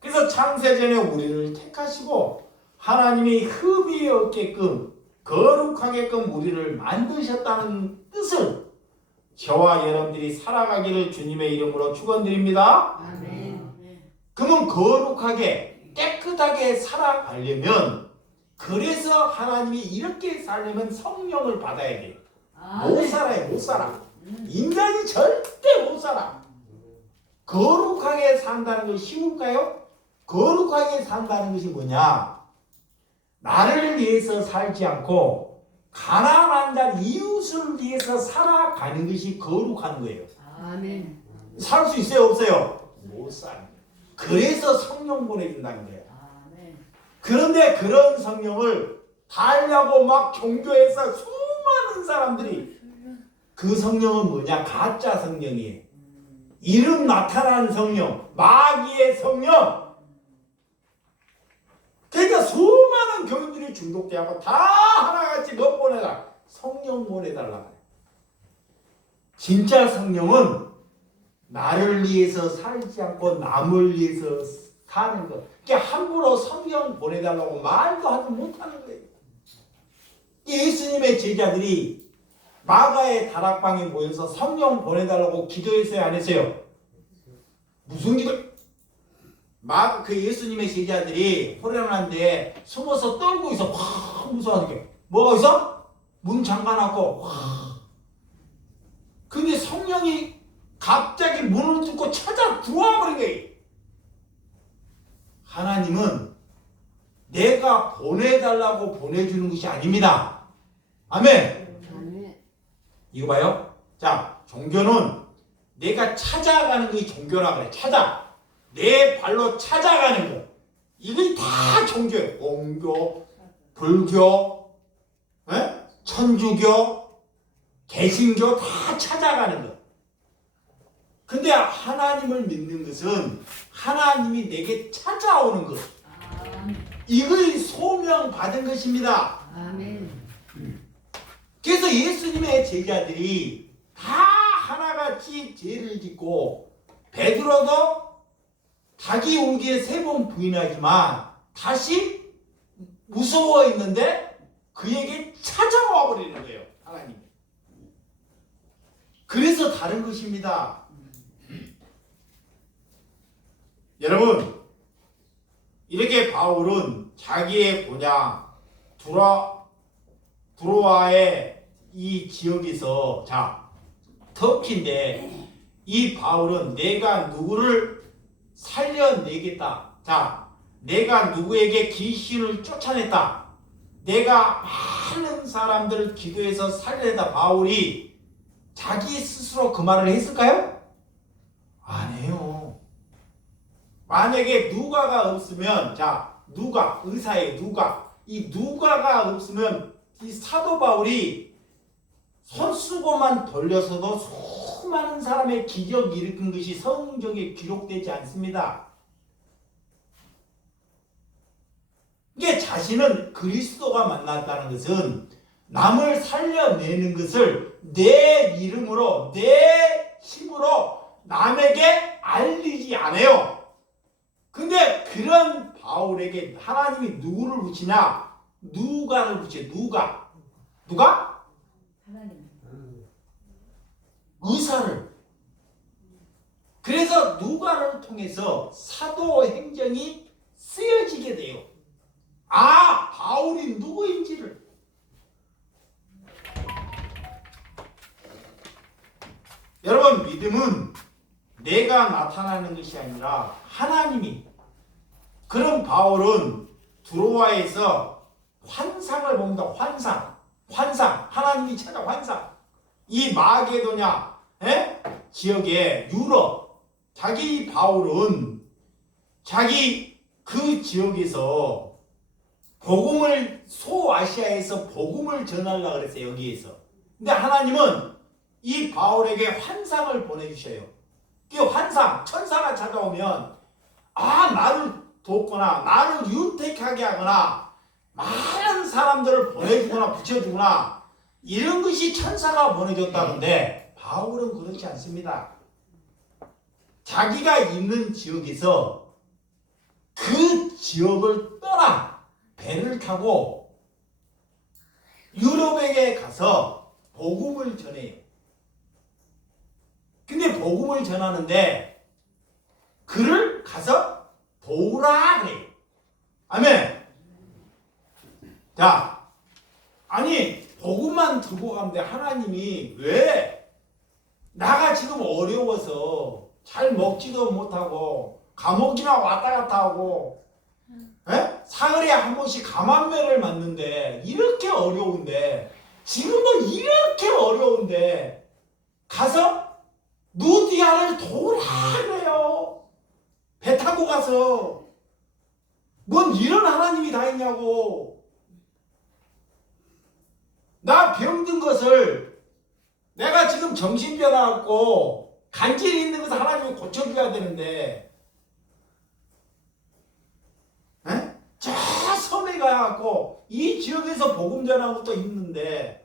그래서 창세전에 우리를 택하시고 하나님이 흠이 없게끔 거룩하게끔 우리를 만드셨다는 뜻을 저와 여러분들이 살아가기를 주님의 이름으로 축원드립니다. 아멘. 그러면 거룩하게 깨끗하게 살아가려면 그래서 하나님이 이렇게 살려면 성령을 받아야 돼요. 못 살아요. 못 살아. 인간이 절대 못 살아. 거룩하게 산다는 것이 쉬울까요? 거룩하게 산다는 것이 뭐냐? 나를 위해서 살지 않고 가난한 자 이웃을 위해서 살아가는 것이 거룩한 거예요. 아멘. 살 수 있어요? 없어요? 못 살아요. 그래서 성령 보내준다는 거예요. 아멘. 그런데 그런 성령을 달라고 막 종교에서 수많은 사람들이 그 성령은 뭐냐? 가짜 성령이에요. 이름 나타나는 성령, 마귀의 성령. 그러니까 수많은 교인들이 중독되고 다 하나같이 뭐 보내라? 성령 보내달라. 진짜 성령은 나를 위해서 살지 않고 남을 위해서 사는 것. 그러니까 함부로 성령 보내달라고 말도 하지 못하는 거예요. 예수님의 제자들이 마가의 다락방에 모여서 성령 보내달라고 기도했어요, 안 했어요? 무슨 기도? 그 예수님의 제자들이 호련한데 숨어서 떨고 있어. 확 무서워하게. 뭐가 있어? 문 잠가놨고. 확. 근데 성령이 갑자기 문을 뚫고 찾아 들어와버린 거예요. 하나님은 내가 보내달라고 보내주는 것이 아닙니다. 아멘. 아멘. 이거 봐요. 자, 종교는 내가 찾아가는 것이 종교라 그래. 내 발로 찾아가는 것. 이게 다 종교예요. 공교, 불교, 천주교, 개신교 다 찾아가는 것. 근데 하나님을 믿는 것은 하나님이 내게 찾아오는 것. 이걸 소명받은 것입니다. 아멘. 그래서 예수님의 제자들이 다 하나같이 죄를 짓고 베드로도 자기 울기에 3번 부인하지만 다시 무서워 있는데 그에게 찾아와 버리는 거예요. 하나님이. 그래서 다른 것입니다. 여러분, 이렇게 바울은 자기의 고향 두로아의 이 지역에서, 자, 터키인데 이 바울은 내가 누구를 살려내겠다. 자, 내가 누구에게 귀신을 쫓아냈다. 내가 많은 사람들을 기도해서 살려내다. 바울이 자기 스스로 그 말을 했을까요? 안 해요. 만약에 누가가 없으면, 자, 누가, 의사의 누가, 이 누가가 없으면 이 사도 바울이 손수고만 돌려서도 수많은 사람의 기적을 일으킨 것이 성경에 기록되지 않습니다. 이게 자신은 그리스도가 만났다는 것은 남을 살려내는 것을 내 이름으로, 내 힘으로 남에게 알리지 않아요. 근데 그런 바울에게 하나님이 누구를 붙이냐? 누가를 붙여요. 누가? 하나님. 의사를. 그래서 누가를 통해서 사도행전이 쓰여지게 돼요. 아, 바울이 누구인지를. 여러분, 믿음은 내가 나타나는 것이 아니라 하나님이. 그런 바울은 두로아에서 환상을 봅니다. 환상. 하나님이 찾아 환상. 이 마게도냐 지역의 유럽. 자기 바울은 자기 그 지역에서 복음을, 소아시아에서 복음을 전하려고 그랬어요. 여기에서. 근데 하나님은 이 바울에게 환상을 보내주셔요. 그 환상, 천사가 찾아오면 나를 돕거나 나를 윤택하게 하거나 많은 사람들을 보내주거나 붙여주거나 이런 것이 천사가 보내줬다는데 바울은 그렇지 않습니다. 자기가 있는 지역에서 그 지역을 떠나 배를 타고 유럽에게 가서 복음을 전해요. 근데 복음을 전하는데 그를 가서 도우라 그래요. 아멘. 자, 아니 복음만 들고 가면 돼. 하나님이 왜 나가 지금 어려워서 잘 먹지도 못하고 감옥이나 왔다 갔다 하고 사흘에 한 번씩 감암매를 맞는데 이렇게 어려운데 지금도 이렇게 어려운데 가서 누디아를 도우라 그래요. 배 타고 가서. 뭔 이런 하나님이 다 있냐고. 나 병든 것을 내가 지금 정신병 나왔고 간질이 있는 것을 하나님이 고쳐줘야 되는데 저 섬에 가갖고 이 지역에서 복음 전하는 것도 있는데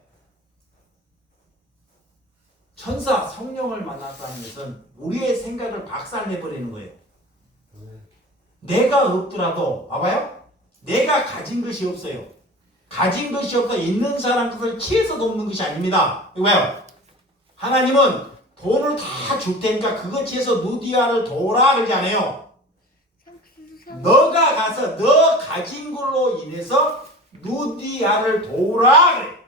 천사 성령을 만났다는 것은 우리의 생각을 박살내버리는 거예요. 내가 없더라도 봐봐요. 내가 가진 것이 없어요. 가진 것이 없다. 있는 사람 것을 취해서 돕는 것이 아닙니다. 이거 봐요. 하나님은 돈을 다 줄 테니까 그거 취해서 누디아를 도우라 그러지 않아요. 너가 가서 너 가진 걸로 인해서 누디아를 도우라 그래.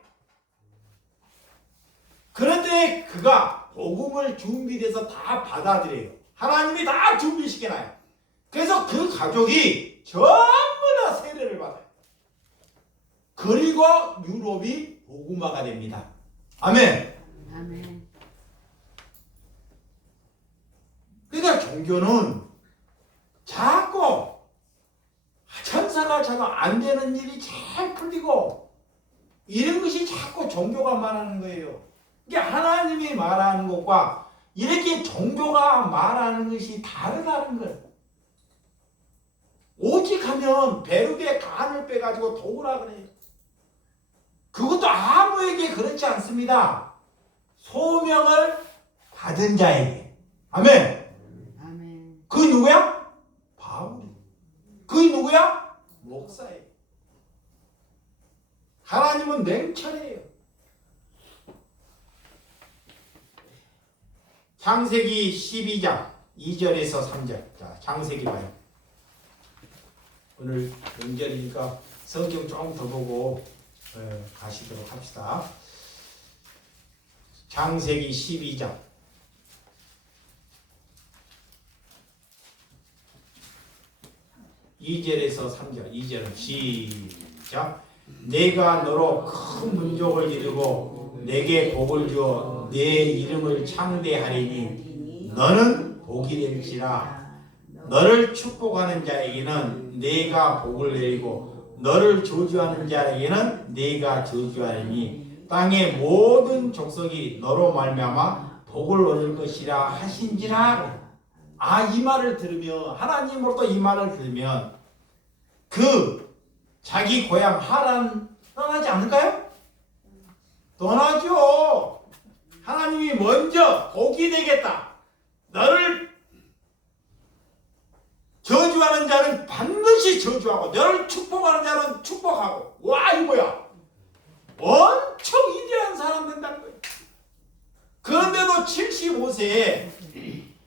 그런데 그가 복음을 준비돼서 다 받아들여요. 하나님이 다 준비시켜놔요. 그래서 그 가족이 전부 다 세례를 받아요. 그리고 유럽이 복음화가 됩니다. 아멘. 아멘. 그러니까 종교는 자꾸 천사가 자꾸 안 되는 일이 잘 풀리고 이런 것이 자꾸 종교가 말하는 거예요. 이게 하나님이 말하는 것과 이렇게 종교가 말하는 것이 다르다는 거예요. 오직 하면 베르게 간을 빼가지고 도우라 그래요. 그것도 아무에게 그렇지 않습니다. 소명을 받은 자에게. 아멘. 아멘. 그게 누구야? 바울이. 그게 누구야? 목사예요. 하나님은 냉철해요. 창세기 12장 2절에서 3절. 자, 창세기 봐요. 오늘 명절이니까 성경 조금 더 보고 가시도록 합시다. 창세기 12장 2절에서 3절. 2절은 시작. 내가 너로 큰 민족을 이루고 내게 복을 주어 내 이름을 창대하리니 너는 복이 될지라. 너를 축복하는 자에게는 내가 복을 내리고 너를 저주하는 자에게는 내가 저주하리니 땅의 모든 족속이 너로 말미암아 복을 얻을 것이라 하신지라. 아, 이 말을 들으면, 하나님으로부터 이 말을 들으면 그 자기 고향 하란 떠나지 않을까요? 떠나죠. 하나님이 먼저 복이 되겠다. 너를 저주하는 자는 반드시 저주하고 너를 축복하는 자는 축복하고. 와, 이 뭐야? 엄청 위대한 사람 된다는 거예요. 그런데도 75세에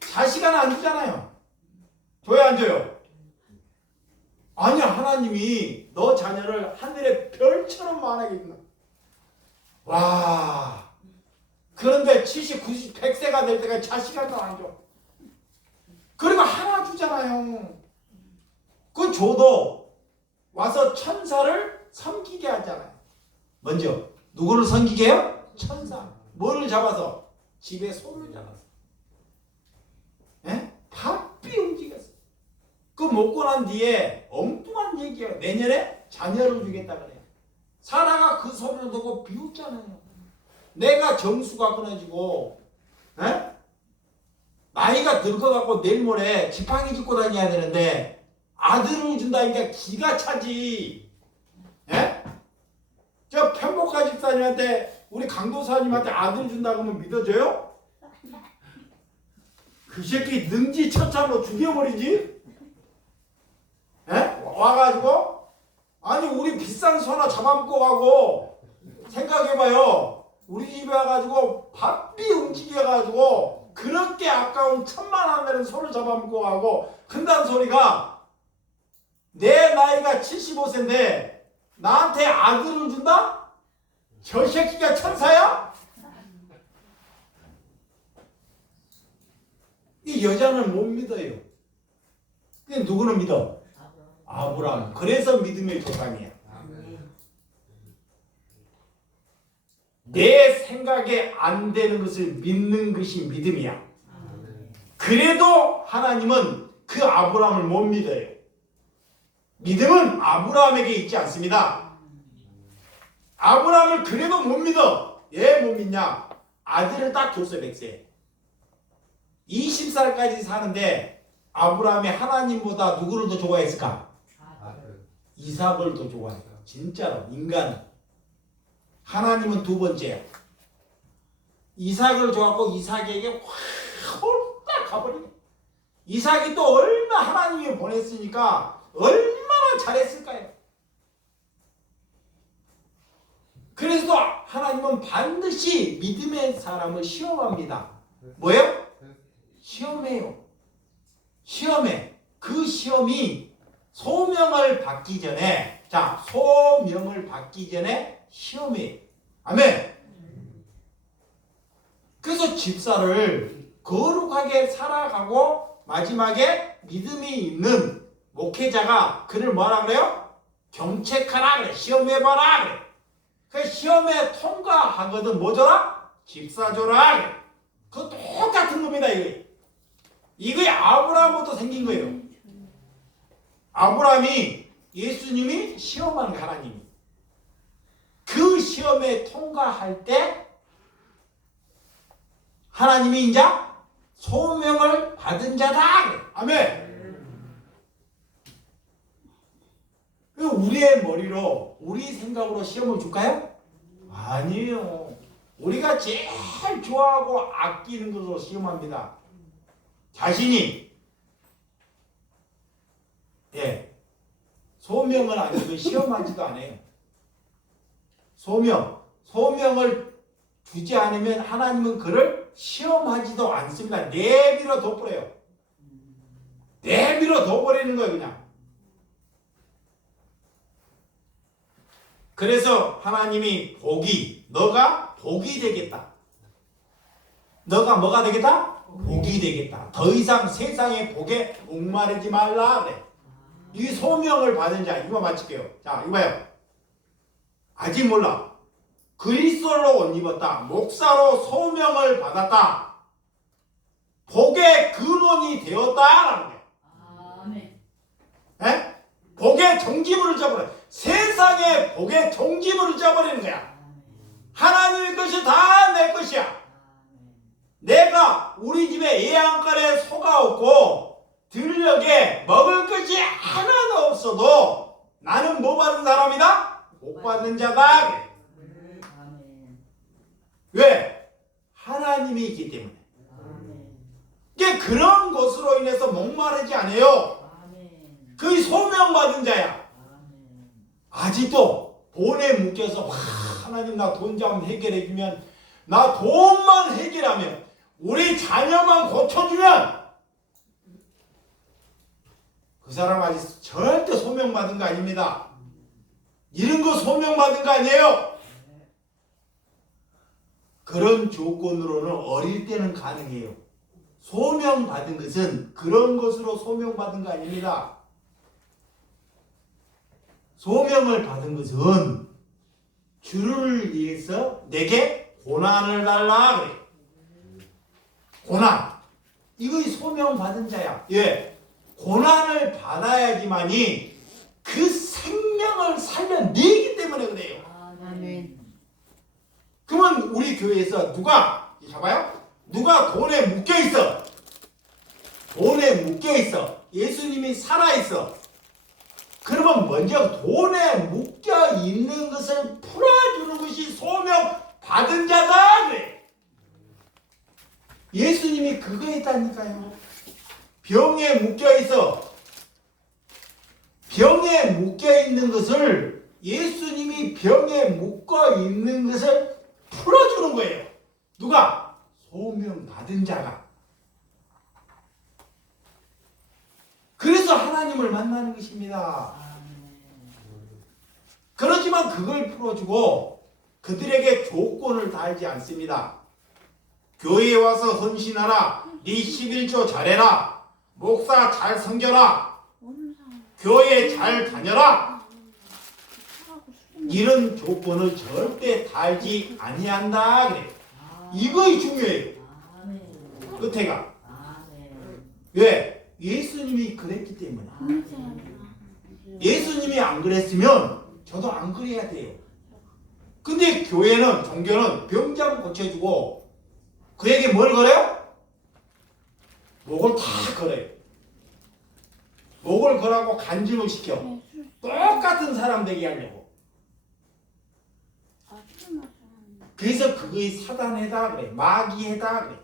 자식 하나 안 주잖아요. 줘야 안 줘요? 아니, 하나님이 너 자녀를 하늘의 별처럼 많아게 준다. 와, 그런데 70, 90, 100세가 될 때까지 자식 하나 안 줘. 그리고 하나 주잖아요. 그 줘도 와서 천사를 섬기게 하잖아요. 먼저 누구를 섬기게 해요? 천사. 뭐를 잡아서? 집에 소를 잡아서. 예? 바삐 움직였어. 그 먹고 난 뒤에 엉뚱한 얘기예요. 내년에 자녀를 주겠다 그래요. 사라가 그 소리를 듣고 비웃잖아요. 내가 정수가 끊어지고, 예? 나이가 늙어갖고 내일 모레 지팡이 짚고 다녀야 되는데 아들을 준다니까 기가 차지. 예? 저 편복화 집사님한테, 우리 강도사님한테 아들 준다고 하면 믿어줘요? 그 새끼 능지처참으로 죽여버리지? 예? 와가지고, 아니, 우리 비싼 소나 잡아먹고 가고, 생각해봐요. 우리 집에 와가지고 바삐 움직여가지고 그렇게 아까운 1000만 원짜리 소를 잡아먹고 가고 큰다는 소리가, 내 나이가 75세인데 나한테 아들을 준다? 저 새끼가 천사야? 이 여자는 못 믿어요. 근데 누구는 믿어? 아브라함. 그래서 믿음의 조상이야. 내 생각에 안 되는 것을 믿는 것이 믿음이야. 그래도 하나님은 그 아브라함을 못 믿어요. 믿음은 아브라함에게 있지 않습니다. 아브라함을 그래도 못 믿어. 왜 못 믿냐? 아들을 딱 줬어. 100세 20살까지 사는데 아브라함이 하나님보다 누구를 더 좋아했을까? 이삭을 더 좋아해요. 진짜로. 인간은. 하나님은 두 번째야. 이삭을 좋아하고 이삭에게 확 홀딱 가버리네. 이삭이 또 얼마 하나님이 보냈으니까 얼마나 잘했을까요? 그래서 하나님은 반드시 믿음의 사람을 시험합니다. 뭐예요? 시험해요. 시험해. 그 시험이 소명을 받기 전에, 자, 소명을 받기 전에 시험해. 아멘. 그래서 집사를 거룩하게 살아가고 마지막에 믿음이 있는 목회자가 그를 뭐라 그래요? 경책하라 그래. 시험해봐라 그래. 그 시험에 통과하거든 뭐 줘라? 집사 줘라 그래. 그거 똑같은 겁니다. 이게 아브라함부터 생긴 거예요. 아브라함이 예수님이 시험하는 거, 하나님이. 그 시험에 통과할 때 하나님이 이제 소명을 받은 자다. 그래. 아멘. 우리의 머리로 우리 생각으로 시험을 줄까요? 아니에요. 우리가 제일 좋아하고 아끼는 것으로 시험합니다. 자신이 소명을 아니고 시험하지도 않아요. 소명을 주지 않으면 하나님은 그를 시험하지도 않습니다. 내비로 둬버려요. 내비로 둬버리는 거예요, 그냥. 그래서 하나님이 너가 복이 되겠다. 너가 뭐가 되겠다? 복이 되겠다. 더 이상 세상의 복에 목마르지 말라 그래. 이 소명을 받은 자, 이거 마칠게요. 자, 이봐요. 아직 몰라. 그리스도로 옷 입었다. 목사로 소명을 받았다. 복의 근원이 되었다라는 거예요. 아멘. 에? 복의 종지부를 잡아버려. 세상의 복의 종지부를 잡아버리는 거야. 하나님의 것이 다 내 것이야. 내가 우리 집에 예양간에 소가 없고 들녘에 먹을 것이 하나도 없어도 나는 뭐 받은 사람이다? 복 받은 자다. 왜? 하나님이 있기 때문에. 이게 그런 것으로 인해서 목마르지 않아요. 그의 소명받은 자야. 아직도 돈에 묶여서 하나님 나 돈 좀 해결해 주면, 나 돈만 해결하면, 우리 자녀만 고쳐주면 그 사람 아직 절대 소명받은 거 아닙니다. 이런 거 소명받은 거 아니에요. 그런 조건으로는 어릴 때는 가능해요. 소명받은 것은 그런 것으로 소명받은 거 아닙니다. 소명을 받은 것은 주를 위해서 내게 고난을 달라 그래. 고난. 이거 소명받은 자야. 예. 고난을 받아야지만이 그 생명을 살려내기 때문에 그래요. 아멘. 그러면 우리 교회에서 누가, 봐봐요. 누가 돈에 묶여있어. 돈에 묶여있어. 예수님이 살아있어. 그러면 먼저 돈에 묶여있는 것을 풀어주는 것이 소명 받은 자다 그래. 예수님이 그거 했다니까요. 병에 묶여있어. 병에 묶여있는 것을, 예수님이 병에 묶어있는 것을 풀어주는 거예요. 누가? 소명 받은 자가. 그래서 하나님을 만나는 것입니다. 그렇지만 그걸 풀어주고 그들에게 조건을 달지 않습니다. 교회에 와서 헌신하라. 네 11조 잘해라. 목사 잘 섬겨라. 교회 잘 다녀라. 이런 조건을 절대 달지 아니한다 그래. 이거이 중요해요. 끝에가. 왜? 예수님이 그랬기 때문에. 예수님이 안 그랬으면 저도 안 그래야 돼요. 근데 교회는, 종교는 병자를 고쳐주고 그에게 뭘 걸어요? 목을 다 걸어요. 목을 걸하고 간증을 시켜. 똑같은 사람 되게 하려고. 그래서 그거의 사단해다 그래. 마귀해다 그래.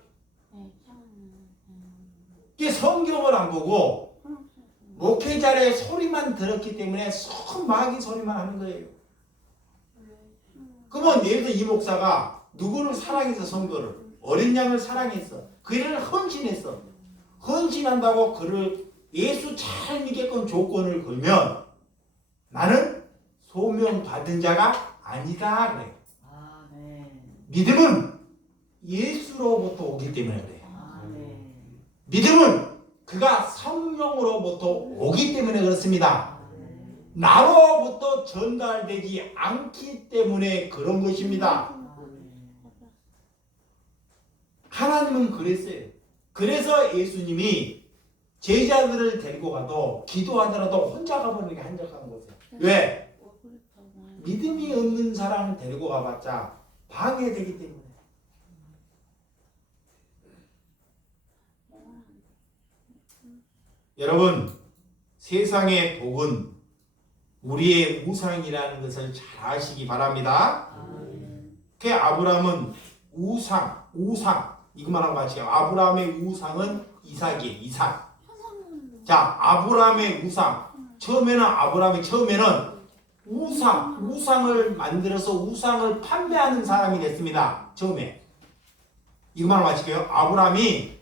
이게 성경을 안 보고 목회자의 소리만 들었기 때문에 속 마귀 소리만 하는 거예요. 그러면 예를 들어 이 목사가 누구를 사랑해서 선거를, 어린 양을 사랑했어. 그 일을 헌신했어. 헌신한다고 그를 예수 잘 믿게끔 조건을 걸면 나는 소명 받은 자가 아니다 그래. 믿음은 예수로부터 오기 때문에 그래. 믿음은 그가 성령으로부터 오기 때문에 그렇습니다. 나로부터 전달되지 않기 때문에 그런 것입니다. 하나님은 그랬어요. 그래서 예수님이 제자들을 데리고 가도 기도하더라도 혼자 가버리는 게 한적한 거예요. 왜? 믿음이 없는 사람을 데리고 가봤자 방해되기 때문에. 여러분, 세상의 복은 우리의 우상이라는 것을 잘 아시기 바랍니다. 그 아브라함은 우상 이것만 하고 같이 아브라함의 우상은 이삭이에요. 이삭. 자, 아브라함의 우상. 처음에는 우상을 만들어서 우상을 판매하는 사람이 됐습니다. 처음에. 이것만 하고 마칠게요. 아브라함이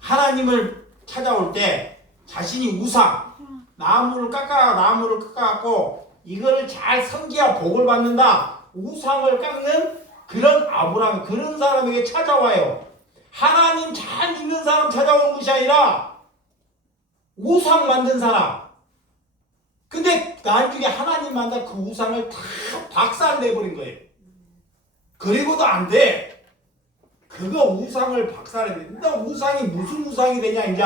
하나님을 찾아올 때 자신이 우상, 나무를 깎아갖고 이거를 잘 섬겨야 복을 받는다. 우상을 깎는 그런 아브라함, 그런 사람에게 찾아와요. 하나님 잘 믿는 사람 찾아오는 것이 아니라 우상 만든 사람. 근데 나중에 하나님 만나 그 우상을 다 박살내버린 거예요. 그리고도 안 돼. 그거 우상을 박살내야 돼. 근데 우상이 무슨 우상이 되냐, 이제.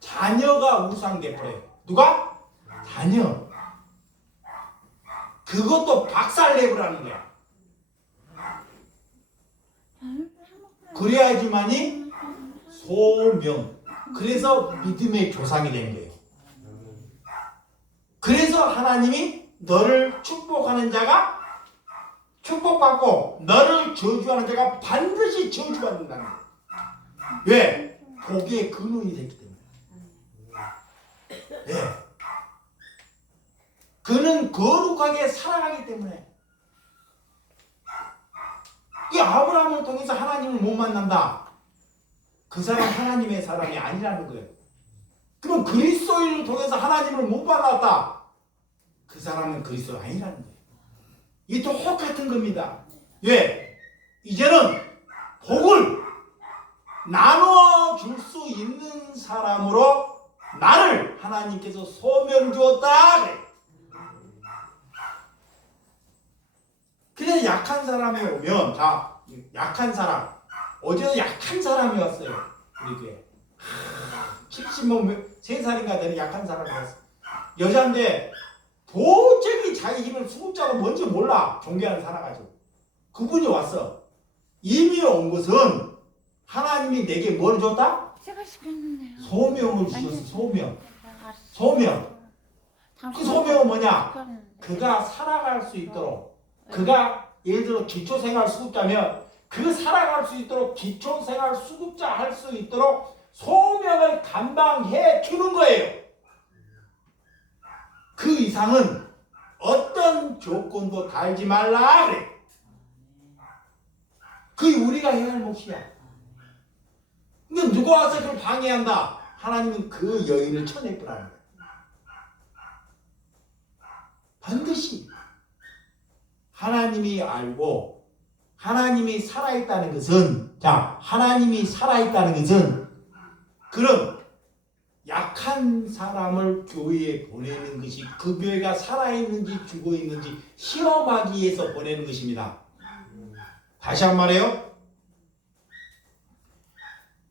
자녀가 우상 돼버려요. 누가? 자녀. 그것도 박살내버리는 거야. 그래야지만이 소명. 그래서 믿음의 조상이 되는 거예요. 그래서 하나님이 너를 축복하는 자가 축복받고 너를 저주하는 자가 반드시 저주받는다는 거예요. 왜? 복의 근원이 됐기 때문에. 네. 그는 거룩하게 살아가기 때문에. 이 아브라함을 통해서 하나님을 못 만난다. 그 사람 하나님의 사람이 아니라는 거예요. 그럼 그리스도인을 통해서 하나님을 못 만났다. 그 사람은 그리스도 아니라는 거예요. 이 똑같은 겁니다. 왜? 이제는 복을 나눠 줄 수 있는 사람으로 나를 하나님께서 소명 주었다. 그래서 약한 사람이 오면, 자, 약한 사람. 어제도 약한 사람이 왔어요. 우리 교회. 73살인가 되는 약한 사람이 왔어요. 여자인데 도저히 자기 힘을 수급자가 뭔지 몰라. 종교 안에 살아가지고. 그분이 왔어. 이미 온 것은 하나님이 내게 뭘 줬다? 제가 시켰는데요. 소명을 주셨어. 소명. 그 소명은 뭐냐? 그가 살아갈 수 있도록, 그가 예를 들어 기초생활 수급자면 그 살아갈 수 있도록 기초생활 수급자 할 수 있도록 소명을 감당해 주는 거예요. 그 이상은 어떤 조건도 달지 말라 그래. 그게 우리가 해야 할 몫이야. 근데 누가 와서 그걸 방해한다? 하나님은 그 여인을 쳐내버리는 거예요. 반드시 하나님이 알고 하나님이 살아있다는 것은, 자, 하나님이 살아있다는 것은 그런 약한 사람을 교회에 보내는 것이 그 교회가 살아있는지 죽어있는지 시험하기 위해서 보내는 것입니다. 다시 한 번 해요.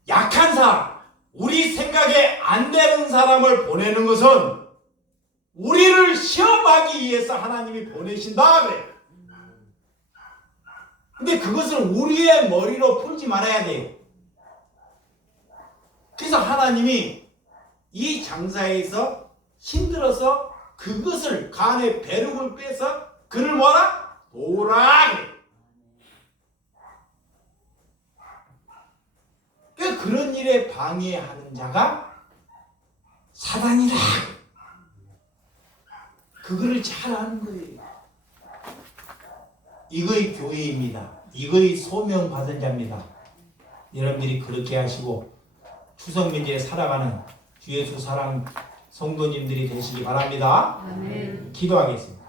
약한 사람, 우리 생각에 안 되는 사람을 보내는 것은 우리를 시험하기 위해서 하나님이 보내신다 그래요. 근데 그것을 우리의 머리로 풀지 말아야 돼요. 그래서 하나님이 이 장사에서 힘들어서 그것을 간의 배룩을 빼서 그를 뭐라? 도라 그래. 그런 일에 방해하는 자가 사단이다. 그거를 잘 아는 거예요. 이거의 교회입니다. 이거의 소명 받은 자입니다. 여러분들이 그렇게 하시고 추석 명절에 살아가는 주 예수 사랑 성도님들이 되시기 바랍니다. 아멘. 기도하겠습니다.